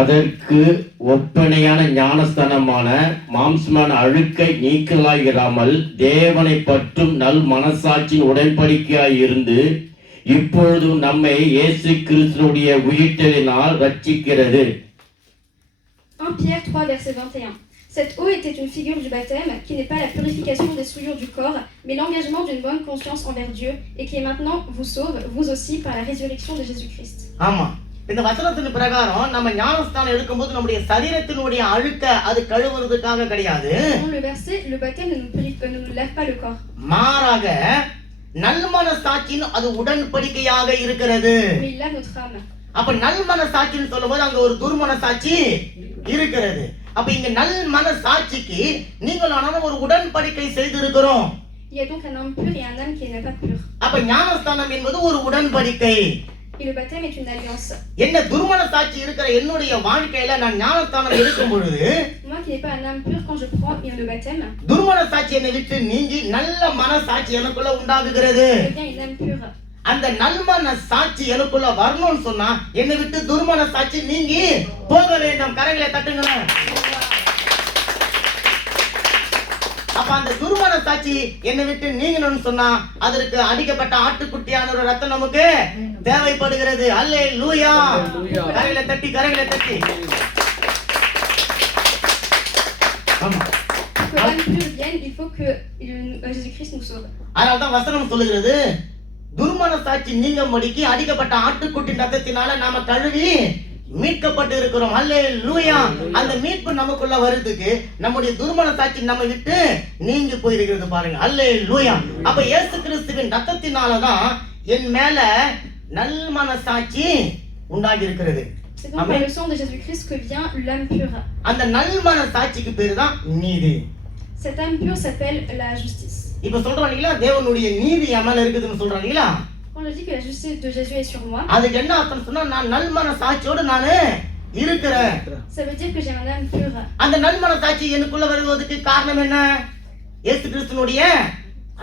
அதற்கு ஒப்பனையான ஞானஸ்தானமான மாம்சமான அழுக்கை நீக்கலாயிராமல் தேவனை பற்றும் நல் மனசாட்சியின் உடன்படிக்கையாய் இருந்து இப்பொழுதும் நம்மை இயேசு கிறிஸ்துவுடைய உயிர்த்தெழுதலினால் ரட்சிக்கிறது. 1 Pierre 3, verset 21. Cette eau était une figure du baptême qui n'est pas la purification des souillures du corps, mais l'engagement d'une bonne conscience envers Dieu et qui maintenant vous sauve, vous aussi, par la résurrection de Jésus-Christ. ஆமா, இந்த வசனத்தின் பிரகாரம் நம்ம ஞானஸ்தானம் எடுக்கும்போது நம்முடைய சரீரத்தினுடைய அழுக்க அது கழுவுறதுக்காக கிடையாது. Dans le verset, le baptême ne nous lave pas le corps. மாறாக நல்மனசாட்சியின் அது உடன்படிக்கையாக இருக்கிறது. Mais il lave notre âme. அப்ப நல்மனசாட்சின்னு சொல்லும்போது அங்க ஒரு துர்மனசாட்சி இருக்கிறது. அப்ப இங்க நல்மனசாட்சிக்கு நீங்களான ஒரு உடன்படிக்கை செய்திருக்கிறோம். Il y a donc un âme pure et un âme qui n'est pas pure. அப்ப ஞானஸ்தானம் என்பது ஒரு உடன்படிக்கை. Et le baptême est une alliance. என்ன துர்மனசாட்சி இருக்கிற என்னுடைய வாழ்க்கையில நான் ஞானஸ்தானம் எடுக்கும் பொழுது Moi qui n'ai pas un âme pure, quand je prends le baptême, துர்மனசாட்சி என்னை விட்டு நீங்கி நல்ல மனசாட்சி எனக்குள்ள உண்டாகுகிறது. je deviens une âme pure. அந்த நல்மன சாட்சி எனக்குள்ள வரணும்னு சொன்னா என்னை விட்டு துர்மன சாட்சி நீங்கி போக வேண்டும். கரங்களை தட்டுங்களேன். அப்ப அந்த துர்மன சாட்சி என்னை விட்டு நீங்கணும்னு சொன்னா அதற்கு அடிக்கப்பட்ட ஆட்டுக்குட்டியான ஒரு ரத்தம் நமக்கு தேவைப்படுகிறது. அல்லேலூயா. கரங்களை தட்டி கரங்களை தட்டி. ஆமா, Que l'âme pure vienne, il faut que Jésus-Christ nous sauve. அதனால தான் வசனம் சொல்லுகிறது, துர்மன சாட்சி நீங்கும்படிக்கு அடிக்கப்பட்ட ஆட்டுக்குட்டின் ரத்தத்தினால நாம கழுவி மீட்கப்பட்டு இருக்கிறோம். அல்லேலூயா. அந்த மீட்பு நமக்குள்ள வருதுக்கு நம்முடைய துர்மன சாட்சி நம்ம விட்டு நீங்கி போயிருக்கிறது பாருங்க. அல்லேலூயா. அப்ப இயேசு கிறிஸ்துவின் ரத்தத்தினாலதான் என் மேல நல்மன சாட்சி உண்டாகி இருக்கிறது. C'est donc par le sang de Jésus-Christ que vient l'âme pure. அந்த நல்மன சாட்சிக்கு பேரு தான் நீதி. Cette âme pure s'appelle la justice. இப்ப சொல்றாங்களா தேவனுடைய நீதி என் மேல இருக்குதுன்னு சொல்றாங்களா? Quand je dis que la justice de Jésus est sur moi, அதுக்கு என்ன அர்த்தம் சொன்னா நான் நல்மன சாட்சியோடு நானு இருக்கிறேன். ça veut dire que j'ai un âme pure. அந்த நல்மன சாட்சி எனக்குள்ள வருவதற்கு காரணம் என்ன? இயேசு கிறிஸ்துவினுடைய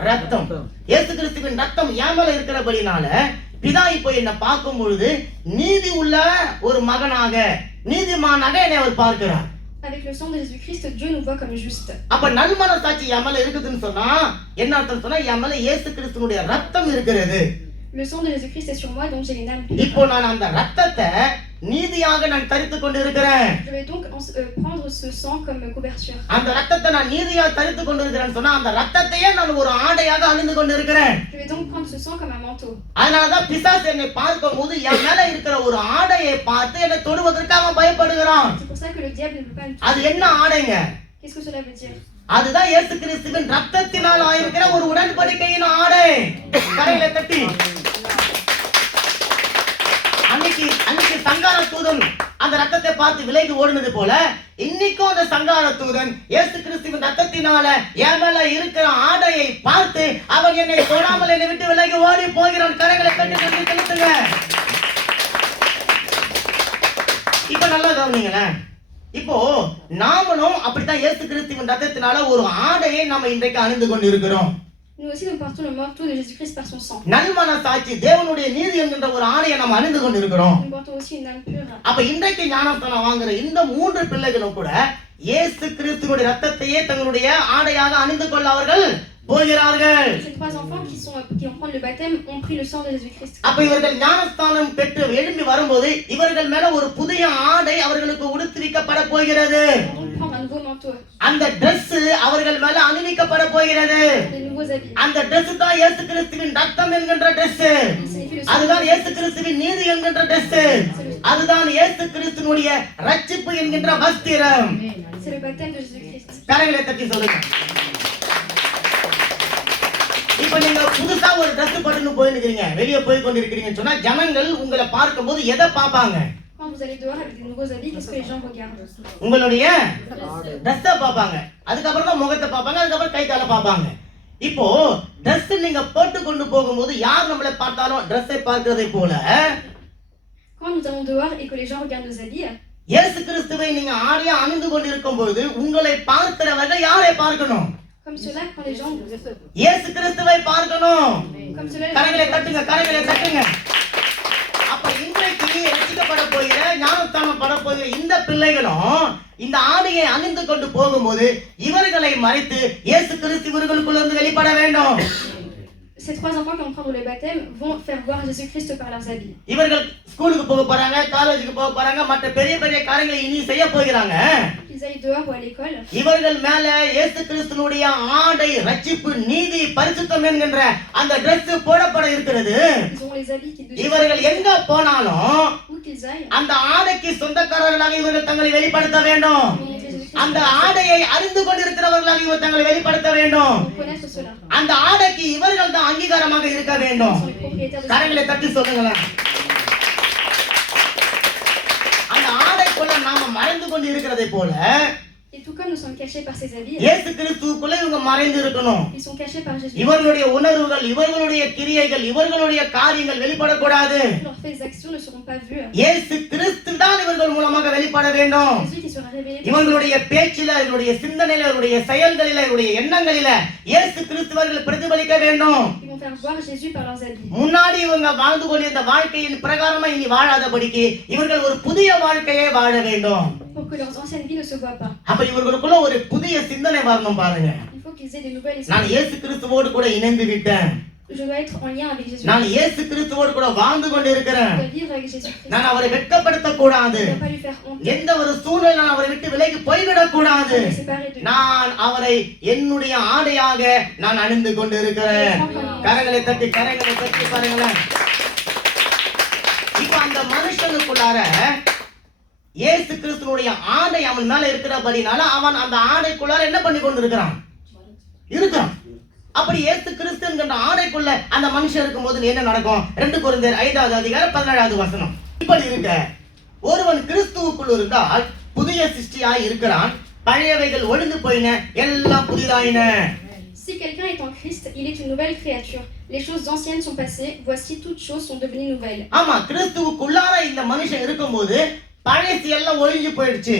ரத்தம். இயேசு கிறிஸ்துவின் ரத்தம் என் மேல இருக்கிறபடினால பிதா இப்போ என்ன பார்க்கும் பொழுது நீதி உள்ள ஒரு மகனாக நீதிமானாக என்னை அவர் பார்க்கிறார். Avec le sang de Jésus-Christ, Dieu nous voit comme justes. அப்ப நல்மன சாட்சி என் மேல இருக்குதுன்னு சொன்னா என்ன அர்த்தம் சொன்னா என் மேல இயேசு கிறிஸ்துவினுடைய ரத்தம் இருக்கிறது. Le sang de Jésus-Christ est sur moi, donc j'ai une âme pure. இப்போ நான் அந்த ரத்தத்தை நீதியாக நான் தரித்து கொண்டு இருக்கிறேன். Je vais donc prendre ce sang comme couverture. அந்த ரத்தத்தை நான் நீதியாக தரித்து கொண்டு இருக்கிறேன்னு சொன்னா அந்த ரத்தத்தையே நான் ஒரு ஆடையாக அணிந்து கொண்டு இருக்கிறேன். Je vais donc prendre ce sang comme un manteau. அதனாலதான் பிசாசு என்னை பார்க்கும்போது என் மேல இருக்கிற ஒரு ஆடையை பார்த்து என்னை தொடுவதற்கு அவன் பயப்படுகிறான். C'est pour ça que le diable ne peut pas me அது toucher. என்ன ஆடைங்க? Qu'est-ce que cela veut dire? அதுதான் இயேசு கிறிஸ்துவின் ரத்தத்தினால் ஆயிருக்கிற ஒரு உடன்படிக்கையின் ஆடை. கரையில தட்டி. அன்னைக்கு சங்கார தூதன் அந்த ரத்தத்தை பார்த்து விலகி ஓடுனது போல இன்னைக்கும் அந்த சங்கார தூதன் இயேசு கிறிஸ்துவின் ரத்தத்தினால என் மேல இருக்கிற ஆடையை பார்த்து அவன் என்னை தொடாமல் என்னை விட்டு விலகி ஓடி போகிறான். கரைகளை தட்டி தட்டி செலுத்துங்க. இப்ப நல்லா கவனிங்களேன். இப்போ நாமளும் அப்படித்தான் இயேசு கிறிஸ்துவின் ரத்தத்தினால ஒரு ஆடையை நாம இன்றைக்கு அணிந்து கொண்டு இருக்கிறோம். Nous aussi, nous portons le manteau de Jésus-Christ par son sang. நல்மன சாட்சி தேவனுடைய நீதி என்கின்ற ஒரு ஆடையை நாம் அணிந்து கொண்டு இருக்கிறோம். Nous portons aussi une âme pure. அப்ப இன்றைக்கு ஞானஸ்தானம் வாங்குற இந்த 3 பிள்ளைகளும் கூட இயேசு கிறிஸ்துவினுடைய ரத்தத்தையே தங்களுடைய ஆடையாக அணிந்து கொள்ள அவர்கள் போகிறார்கள். Ces 3 enfants qui vont prendre le baptême ont pris le sang de Jésus-Christ. அப்ப இவர்கள் ஞானஸ்தானம் பெற்று எழும்பி வரும்போது இவர்கள் மேல ஒரு புதிய ஆடை அவர்களுக்கு உடுத்திவிக்கப்பட போகிறது. Ils vont prendre un nouveau manteau, அந்த Dress அவர்கள் மேல அணிவிக்கப்பட போகிறது. des nouveaux habits. அந்த Dress தான் இயேசு கிறிஸ்துவின் ரத்தம் என்கின்ற Dress. Il signifie le sang. அதுதான் இயேசு கிறிஸ்துவின் நீதி என்கின்ற Dress. அதுதான் இயேசு கிறிஸ்துவினுடைய ரட்சிப்பு என்கின்ற வஸ்திரம். C'est le baptême de Jésus-Christ. கரங்களை தட்டி சொல்லுங்க. இப்ப நீங்க புதுசா ஒரு Dress போட்டுன்னு போயிருக்கீங்க, வெளியே போய் கொண்டிருக்கிறீங்கன்னு சொன்னா ஜனங்கள் உங்களை பார்க்கும்போது எதை பார்ப்பாங்க? Quand vous allez dehors avec des nouveaux habits, qu'est-ce que les gens regardent? உங்களுடைய Dress பார்ப்பாங்க, அதுக்கப்புறம் தான் முகத்தை பார்ப்பாங்க, அதுக்கப்புறம் கை காலை பார்ப்பாங்க. இப்போ Dress நீங்க போட்டு கொண்டு போகும்போது யார் நம்மளை பார்த்தாலும் Dress-ஐ பார்க்கிறதை போல Quand nous allons dehors et que les gens regardent nos habits, இயேசு கிறிஸ்துவை நீங்க ஆடையா அணிந்து கொண்டிருக்கும் பொழுது உங்களை பார்க்கிறவர்கள் யாரை பார்க்கணும்? comme cela, quand les gens, இயேசு கிறிஸ்துவை பார்க்கணும். comme cela, கரங்களை தட்டுங்க, கரங்களை தட்டுங்க. அப்ப இன்றைக்கு ரட்சிக்கப்பட போகிற ஞானஸ்தானம் பட போகிற இந்த பிள்ளைகளும் இந்த ஆடையை அணிந்து கொண்டு போகும்போது இவர்களை மறைத்து இயேசு கிறிஸ்து இவர்களுக்குள்ள இருந்து வெளிப்பட வேண்டும். ces 3 enfants qui vont prendre le baptême vont faire voir Jésus-Christ par leurs habits. இவர்கள் ஸ்கூலுக்கு போக போறாங்க, காலேஜுக்கு போக போறாங்க, மற்ற பெரிய பெரிய காரியங்களை இனி செய்ய போகிறாங்க. Qu'ils aillent dehors ou à l'école. இவர்கள் மேல இயேசு கிறிஸ்துவினுடைய ஆடை, ரட்சிப்பு, நீதி, பரிசுத்தம் என்கின்ற அந்த Dress போடப்பட இருக்கிறது. Ils auront les habits qui இவர்கள் எங்க போனாலும் où qu'ils aillent. அந்த ஆடைக்கு சொந்தக்காரர்களாக இவர்கள் தங்களை வெளிப்படுத்த வேண்டும். அந்த ஆடையை அறிந்து கொண்டிருக்கிறவர்களாக இவர் தங்களை வெளிப்படுத்த வேண்டும். Connaître cela. அந்த ஆடைக்கு இவர்கள் தான் அங்கீகாரமாக இருக்க வேண்டும். Ils sont les propriétaires de கரங்களை தட்டி சொல்லுங்களேன். அந்த ஆடைக்குள்ள நாம மறைந்து கொண்டு இருக்கிறதை போல Et tout comme nous sommes cachés par ces habits, இயேசு கிறிஸ்துவுக்குள்ள இவங்க மறைந்து இருக்கணும். ils sont cachés par Jésus. இவர்களுடைய உணர்வுகள், இவர்களுடைய கிரியைகள், இவர்களுடைய காரியங்கள் வெளிப்படக்கூடாது. Leurs faits et actions ne seront pas vus. இயேசு கிறிஸ்து தான் இவர்கள் மூலமாக வெளிப்பட வேண்டும். Jésus qui sera révélé. இவர்களுடைய பேச்சில, இவருடைய சிந்தனையில, இவருடைய செயல்களில, இவருடைய எண்ணங்களில இயேசு கிறிஸ்துவர்கள் பிரதிபலிக்க வேண்டும். Ils vont faire voir Jésus par leurs habits. முன்னாடி இவங்க வாழ்ந்து கொண்டிருந்த வாழ்க்கையின் பிரகாரமா இனி வாழாதபடிக்கு இவர்கள் ஒரு புதிய வாழ்க்கையை வாழ வேண்டும். Pour que leurs anciennes vies ne se voient pas. அப்ப இவர்களுக்குள்ள ஒரு புதிய சிந்தனை வரணும் பாருங்க. Il faut qu'ils aient des nouvelles நான் esprits. இயேசு கிறிஸ்துவோடு கூட இணைந்து விட்டேன். Je dois être en lien avec Jésus. நான் இயேசு கிறிஸ்துவோடு கூட வாழ்ந்து கொண்டு Je இருக்கிறேன். dois vivre avec Jésus-Christ. நான் அவரை வெட்கப்படுத்த கூடாது. Je ne dois pas lui faire honte. எந்த ஒரு சூழ்நிலை நான் அவரை விட்டு விலகி போய்விடக் கூடாது. Je dois me séparer de lui. நான் அவரை என்னுடைய ஆடையாக நான் அணிந்து கொண்டு இருக்கிறேன். கரங்களை தட்டி பாருங்களேன். இப்ப அந்த மனுஷனுக்குள்ளார இயேசு கிறிஸ்துனுடைய ஆடை அவன் மேல இருக்கிறபடினால அவன் அந்த ஆடைக்குள்ளார என்ன பண்ணி கொண்டு இருக்கிறான். அப்படி இயேசு கிறிஸ்து என்கின்ற ஆடைக்குள்ள அந்த மனுஷன் இருக்கும்போது என்ன நடக்கும்? 2 கொரிந்தியர் 5வது அதிகாரம் 17வது வசனம். இப்படி இருக்க ஒருவன் கிறிஸ்துவுக்குள் இருந்தால் புதிய சிருஷ்டியாய் இருக்கிறான், பழையவைகள் ஒழிந்து போயின, எல்லாம் புதிதாயின. Si quelqu'un est en Christ, il est une nouvelle créature. Les choses anciennes sont passées, voici toutes choses sont devenues nouvelles. ஆமா, கிறிஸ்துவுக்குள்ளார இந்த மனுஷன் இருக்கும்போது பழைய எல்லாம் ஒழிஞ்சு போயிடுச்சு.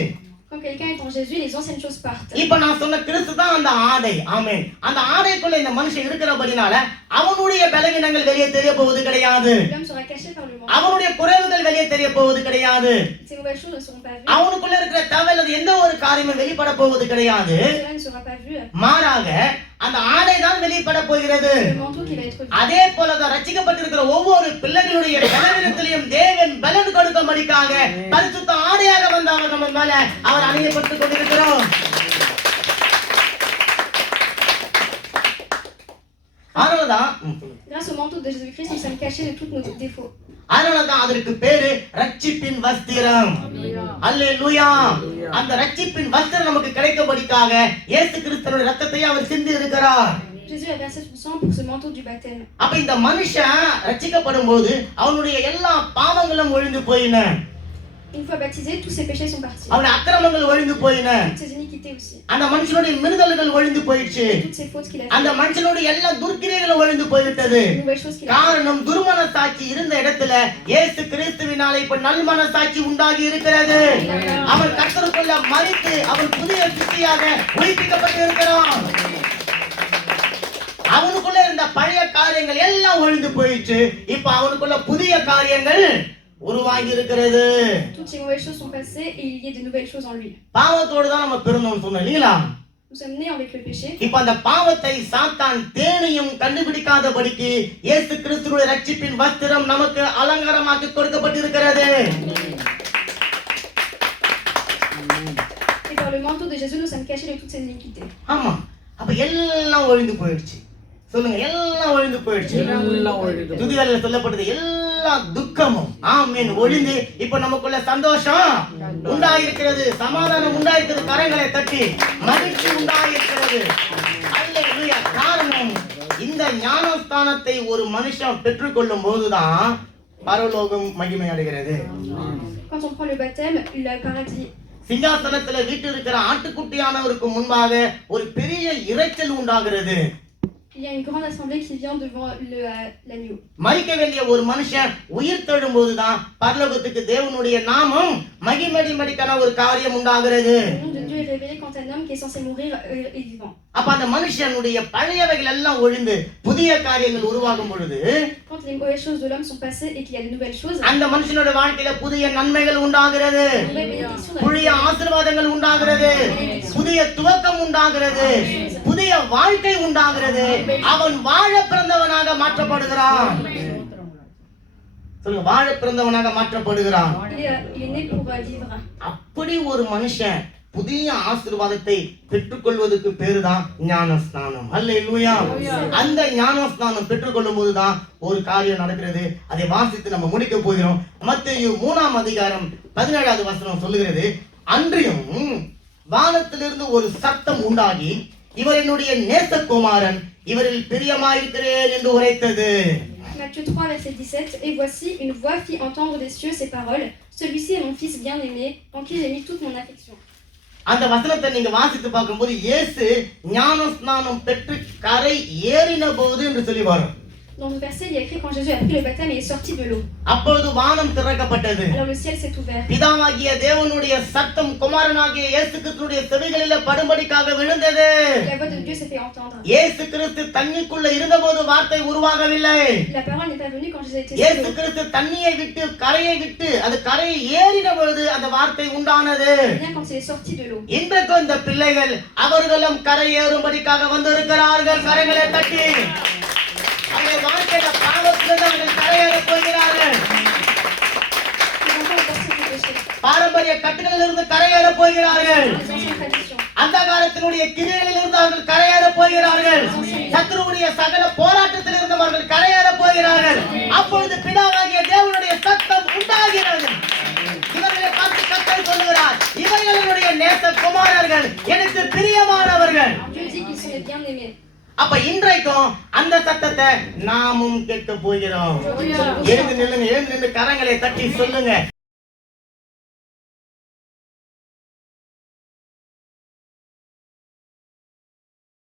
Quand quelqu'un est en Jésus, les anciennes choses partent. இப்ப நான் சொன்ன கிறிஸ்து தான் அந்த ஆடை. ஆமென். அந்த ஆடைக்குள்ள இந்த மனுஷன் இருக்கிறபடினால அவனுடைய பலவீனங்கள் வெளியே தெரிய போவது கிடையாது. L'homme sera caché par le manteau. அவனுடைய குறைவுகள் வெளியே தெரிய போவது கிடையாது. Ces nouvelles choses ne seront pas vues. அவனுக்குள்ள இருக்கிற தவறு எந்த ஒரு காரியமும் வெளிப்பட போவது கிடையாது. Cela ne sera pas vu. மாறாக அந்த ஆடை தான் வெளிப்பட போகிறது. Le manteau qui va être vu. அதே போலதான் ரட்சிக்கப்பட்டிருக்கிற ஒவ்வொரு பிள்ளைகளுடைய பலவீனத்திலையும் தேவன் பலன் கொடுக்கும்படிக்காக பரிசுத்த ஆடையாக வந்த அவர் நம்ம மேல அவர் அணியப்பட்டுக் கொண்டிருக்கிறோம். அதனாலதான் Grâce au manteau de Jésus-Christ, nous sommes cachés de tous nos défauts. அதனாலதான் அதற்கு பேரு ரட்சிப்பின் வஸ்திரம். அல்லேலூயா. அந்த ரட்சிப்பின் வஸ்திரம் நமக்கு கிடைக்கும்படிக்காக இயேசு கிறிஸ்துவின் ரத்தத்தை அவர் சிந்தி இருக்கிறார். Jésus a versé son sang pour ce manteau du baptême. அப்ப இந்த மனுஷன் ரட்சிக்கப்படும் போது அவனுடைய எல்லா பாவங்களும் ஒழிந்து போயின. Une fois baptisé, tous ses péchés sont partis. அவனுடைய அக்கிரமங்கள் ஒழிந்து போயின. Toutes ses iniquités aussi. அந்த மனுஷனுடைய மிருதல்கள் ஒழிந்து போயிடுச்சு. Toutes ses fautes qu'il a அந்த faites. மனுஷனுடைய எல்லா துர்க்கிரியைகளும் ஒழிந்து போய்விட்டது. Les nouvelles choses qu'il a faites. காரணம் துர்மனசாட்சி இருந்த இடத்துல இயேசு கிறிஸ்துவினாலே இப்ப நல்மனசாட்சி உண்டாகி இருக்கிறது. அவன் கர்த்தருக்குள்ள மரித்து அவன் புதிய சிருஷ்டியாக உயிர்ப்பிக்கப்பட்டு இருக்கிறான். அவனுக்குள்ள இருந்த பழைய காரியங்கள் எல்லாம் ஒழிந்து போயிடுச்சு. இப்ப அவனுக்குள்ள புதிய காரியங்கள் உருவாகி இருக்கிறது. Toutes ces mauvaises choses sont passées et il y a de nouvelles choses en lui. பாவத்தோடு தான் நம்ம பிறந்தோம்னு சொன்னோம் இல்லீங்களா? Nous sommes nés avec le péché. இப்ப அந்த பாவத்தை சாத்தான் தேனியும் கண்டுபிடிக்காதபடிக்கு இயேசு கிறிஸ்துவின் ரட்சிப்பின் வஸ்திரம் நமக்கு அலங்காரமாக்கி கொடுக்கப்பட்டிருக்கிறது. Et par le manteau de Jésus, nous sommes cachés de toutes ces iniquités. ஆமா, அப்ப எல்லாம் ஒழிந்து போயிடுச்சு. சொல்லுங்க, எல்லாம் ஒழிந்து போயிடுச்சு. துதிகளில் சொல்லப்பட்டது எல்லா துக்கமும் ஆமென் ஒழிந்து இப்ப நமக்குள்ள சந்தோஷம் உண்டாயிருக்கிறது, சமாதானம் உண்டாயிருக்கிறது. கரங்களை தட்டி மகிழ்ச்சி உண்டாயிருக்கிறது. அல்லேலூயா. காரணம், இந்த ஞானஸ்தானத்தை ஒரு மனுஷன் பெற்றுக்கொள்ளும் போதுதான் பரலோகம் மகிமை அடைகிறது. Quand on prend le baptême, le paradis. சிங்காசனத்துல வீட்டு இருக்கிற ஆட்டுக்குட்டியானவருக்கு முன்பாக ஒரு பெரிய இரைச்சல் உண்டாகிறது. Il y a une grande assemblée qui vient devant l'agneau. மரிக்க வேண்டிய ஒரு மனுஷன் உயிர் தெழும் போதுதான் பரலோகத்துக்கு தேவனுடைய நாமம் மகிமையடைம்படிக்கான ஒரு காரியம் உண்டாகிறது. Le nom de Dieu est révélé quand un homme qui est censé mourir est vivant. அப்ப அந்த மனுஷனுடைய பழையவைகள் எல்லாம் ஒழிந்து புதிய காரியங்கள் உருவாகும் பொழுது Quand les mauvaises choses de l'homme sont passées et qu'il y a de nouvelles choses, அந்த மனுஷனோட வாழ்க்கையில புதிய நன்மைகள் உண்டாகிறது, de nouvelles bénédictions, புதிய ஆசீர்வாதங்கள் உண்டாகிறது, புதிய துவக்கம் உண்டாகிறது, புதிய வாழ்க்கை உண்டாகிறது. அவன் வாழ பிறந்தவனாக மாற்றப்படுகிறான். சொல்லுங்க, வாழ பிறந்தவனாக மாற்றப்படுகிறான். Il est né pour vivre. அப்படி ஒரு மனுஷன் புதிய ஆசீர்வாதத்தை பெற்றுக்கொள்வதற்கு பேருதான் ஞானஸ்நானம். அல்லேலூயா. அந்த ஞானஸ்நானம் பெற்றுக்கொள்ளும் போதுதான் ஒரு காரியம் நடக்கிறது. அதை வாசித்து நம்ம முடிக்க போகிறோம். மத்தேயு 3ஆம் அதிகாரம் 17வது வசனம் சொல்லுகிறது, அன்றியும் வானத்திலிருந்து ஒரு சத்தம் உண்டாகி, இவர் என்னுடைய நேசகுமாரன், இவரில் பிரியமாயிருக்கிறேன் என்று உரைத்தது. Matthieu 3, verset 17. Et voici, une voix fit entendre des cieux ces paroles. Celui-ci est mon fils bien-aimé, en qui j'ai mis toute mon affection. அந்த வசனத்தை நீங்க வாசித்து பார்க்கும்போது இயேசு ஞானஸ்நானம் பெற்று கரை ஏறின போது என்று சொல்லி வரும். Dans le verset, il y a écrit quand Jésus a pris le baptême et est sorti de l'eau. அப்பொழுது வானம் திறக்கப்பட்டது. Alors le ciel s'est ouvert. பிதாவாகிய தேவனுடைய சத்தம் குமாரனாகிய இயேசு கிறிஸ்துவின் செவிகளிலே படும்படிக்காக விழுந்தது. La voix de Dieu s'est fait entendre. இயேசு கிறிஸ்து தண்ணிக்குள்ள இருந்தபோது வார்த்தை உருவாகவில்லை. La parole n'est pas venue quand Jésus était இயேசு sur l'eau. கிறிஸ்து தண்ணியை விட்டு கரையை விட்டு அது கரையை ஏறின பொழுது அந்த வார்த்தை உண்டானது. Bien quand il est sorti de l'eau. இன்றைக்கு இந்த பிள்ளைகள் அவர்களும் கரை ஏறும்படிக்காக வந்திருக்கிறார்கள். கரைகளை தட்டி அவருடைய வாழ்க்கையில பாவத்திலிருந்து அவர்கள் கரையேற போகிறார்கள். Les enfants ont sorti du péché. பாரம்பரிய கட்டுகளிலிருந்து கரையேற போகிறார்கள். Les anciennes traditions. அந்த காலத்தினுடைய கிரியைகளிலிருந்து அவர்கள் கரையேற போகிறார்கள். சத்துருவுடைய சகல போராட்டத்திலிருந்து அவர்கள் கரையேற போகிறார்கள். அப்பொழுது பிதாவாகிய தேவனுடைய சத்தம் உண்டாகிறது. இவர்களை பார்த்து கர்த்தர் சொல்லுகிறார், இவர்கள் என்னுடைய நேச குமாரர்கள், எனக்கு பிரியமானவர்கள். Dieu dit qu'ils sont les bien-aimés. அப்ப இன்றைக்கும் அந்த சத்தத்தை நாமும் கேட்க போகிறோம். எழுந்து நில்லுங்க, எழுந்து நின்று கரங்களை தட்டி சொல்லுங்க.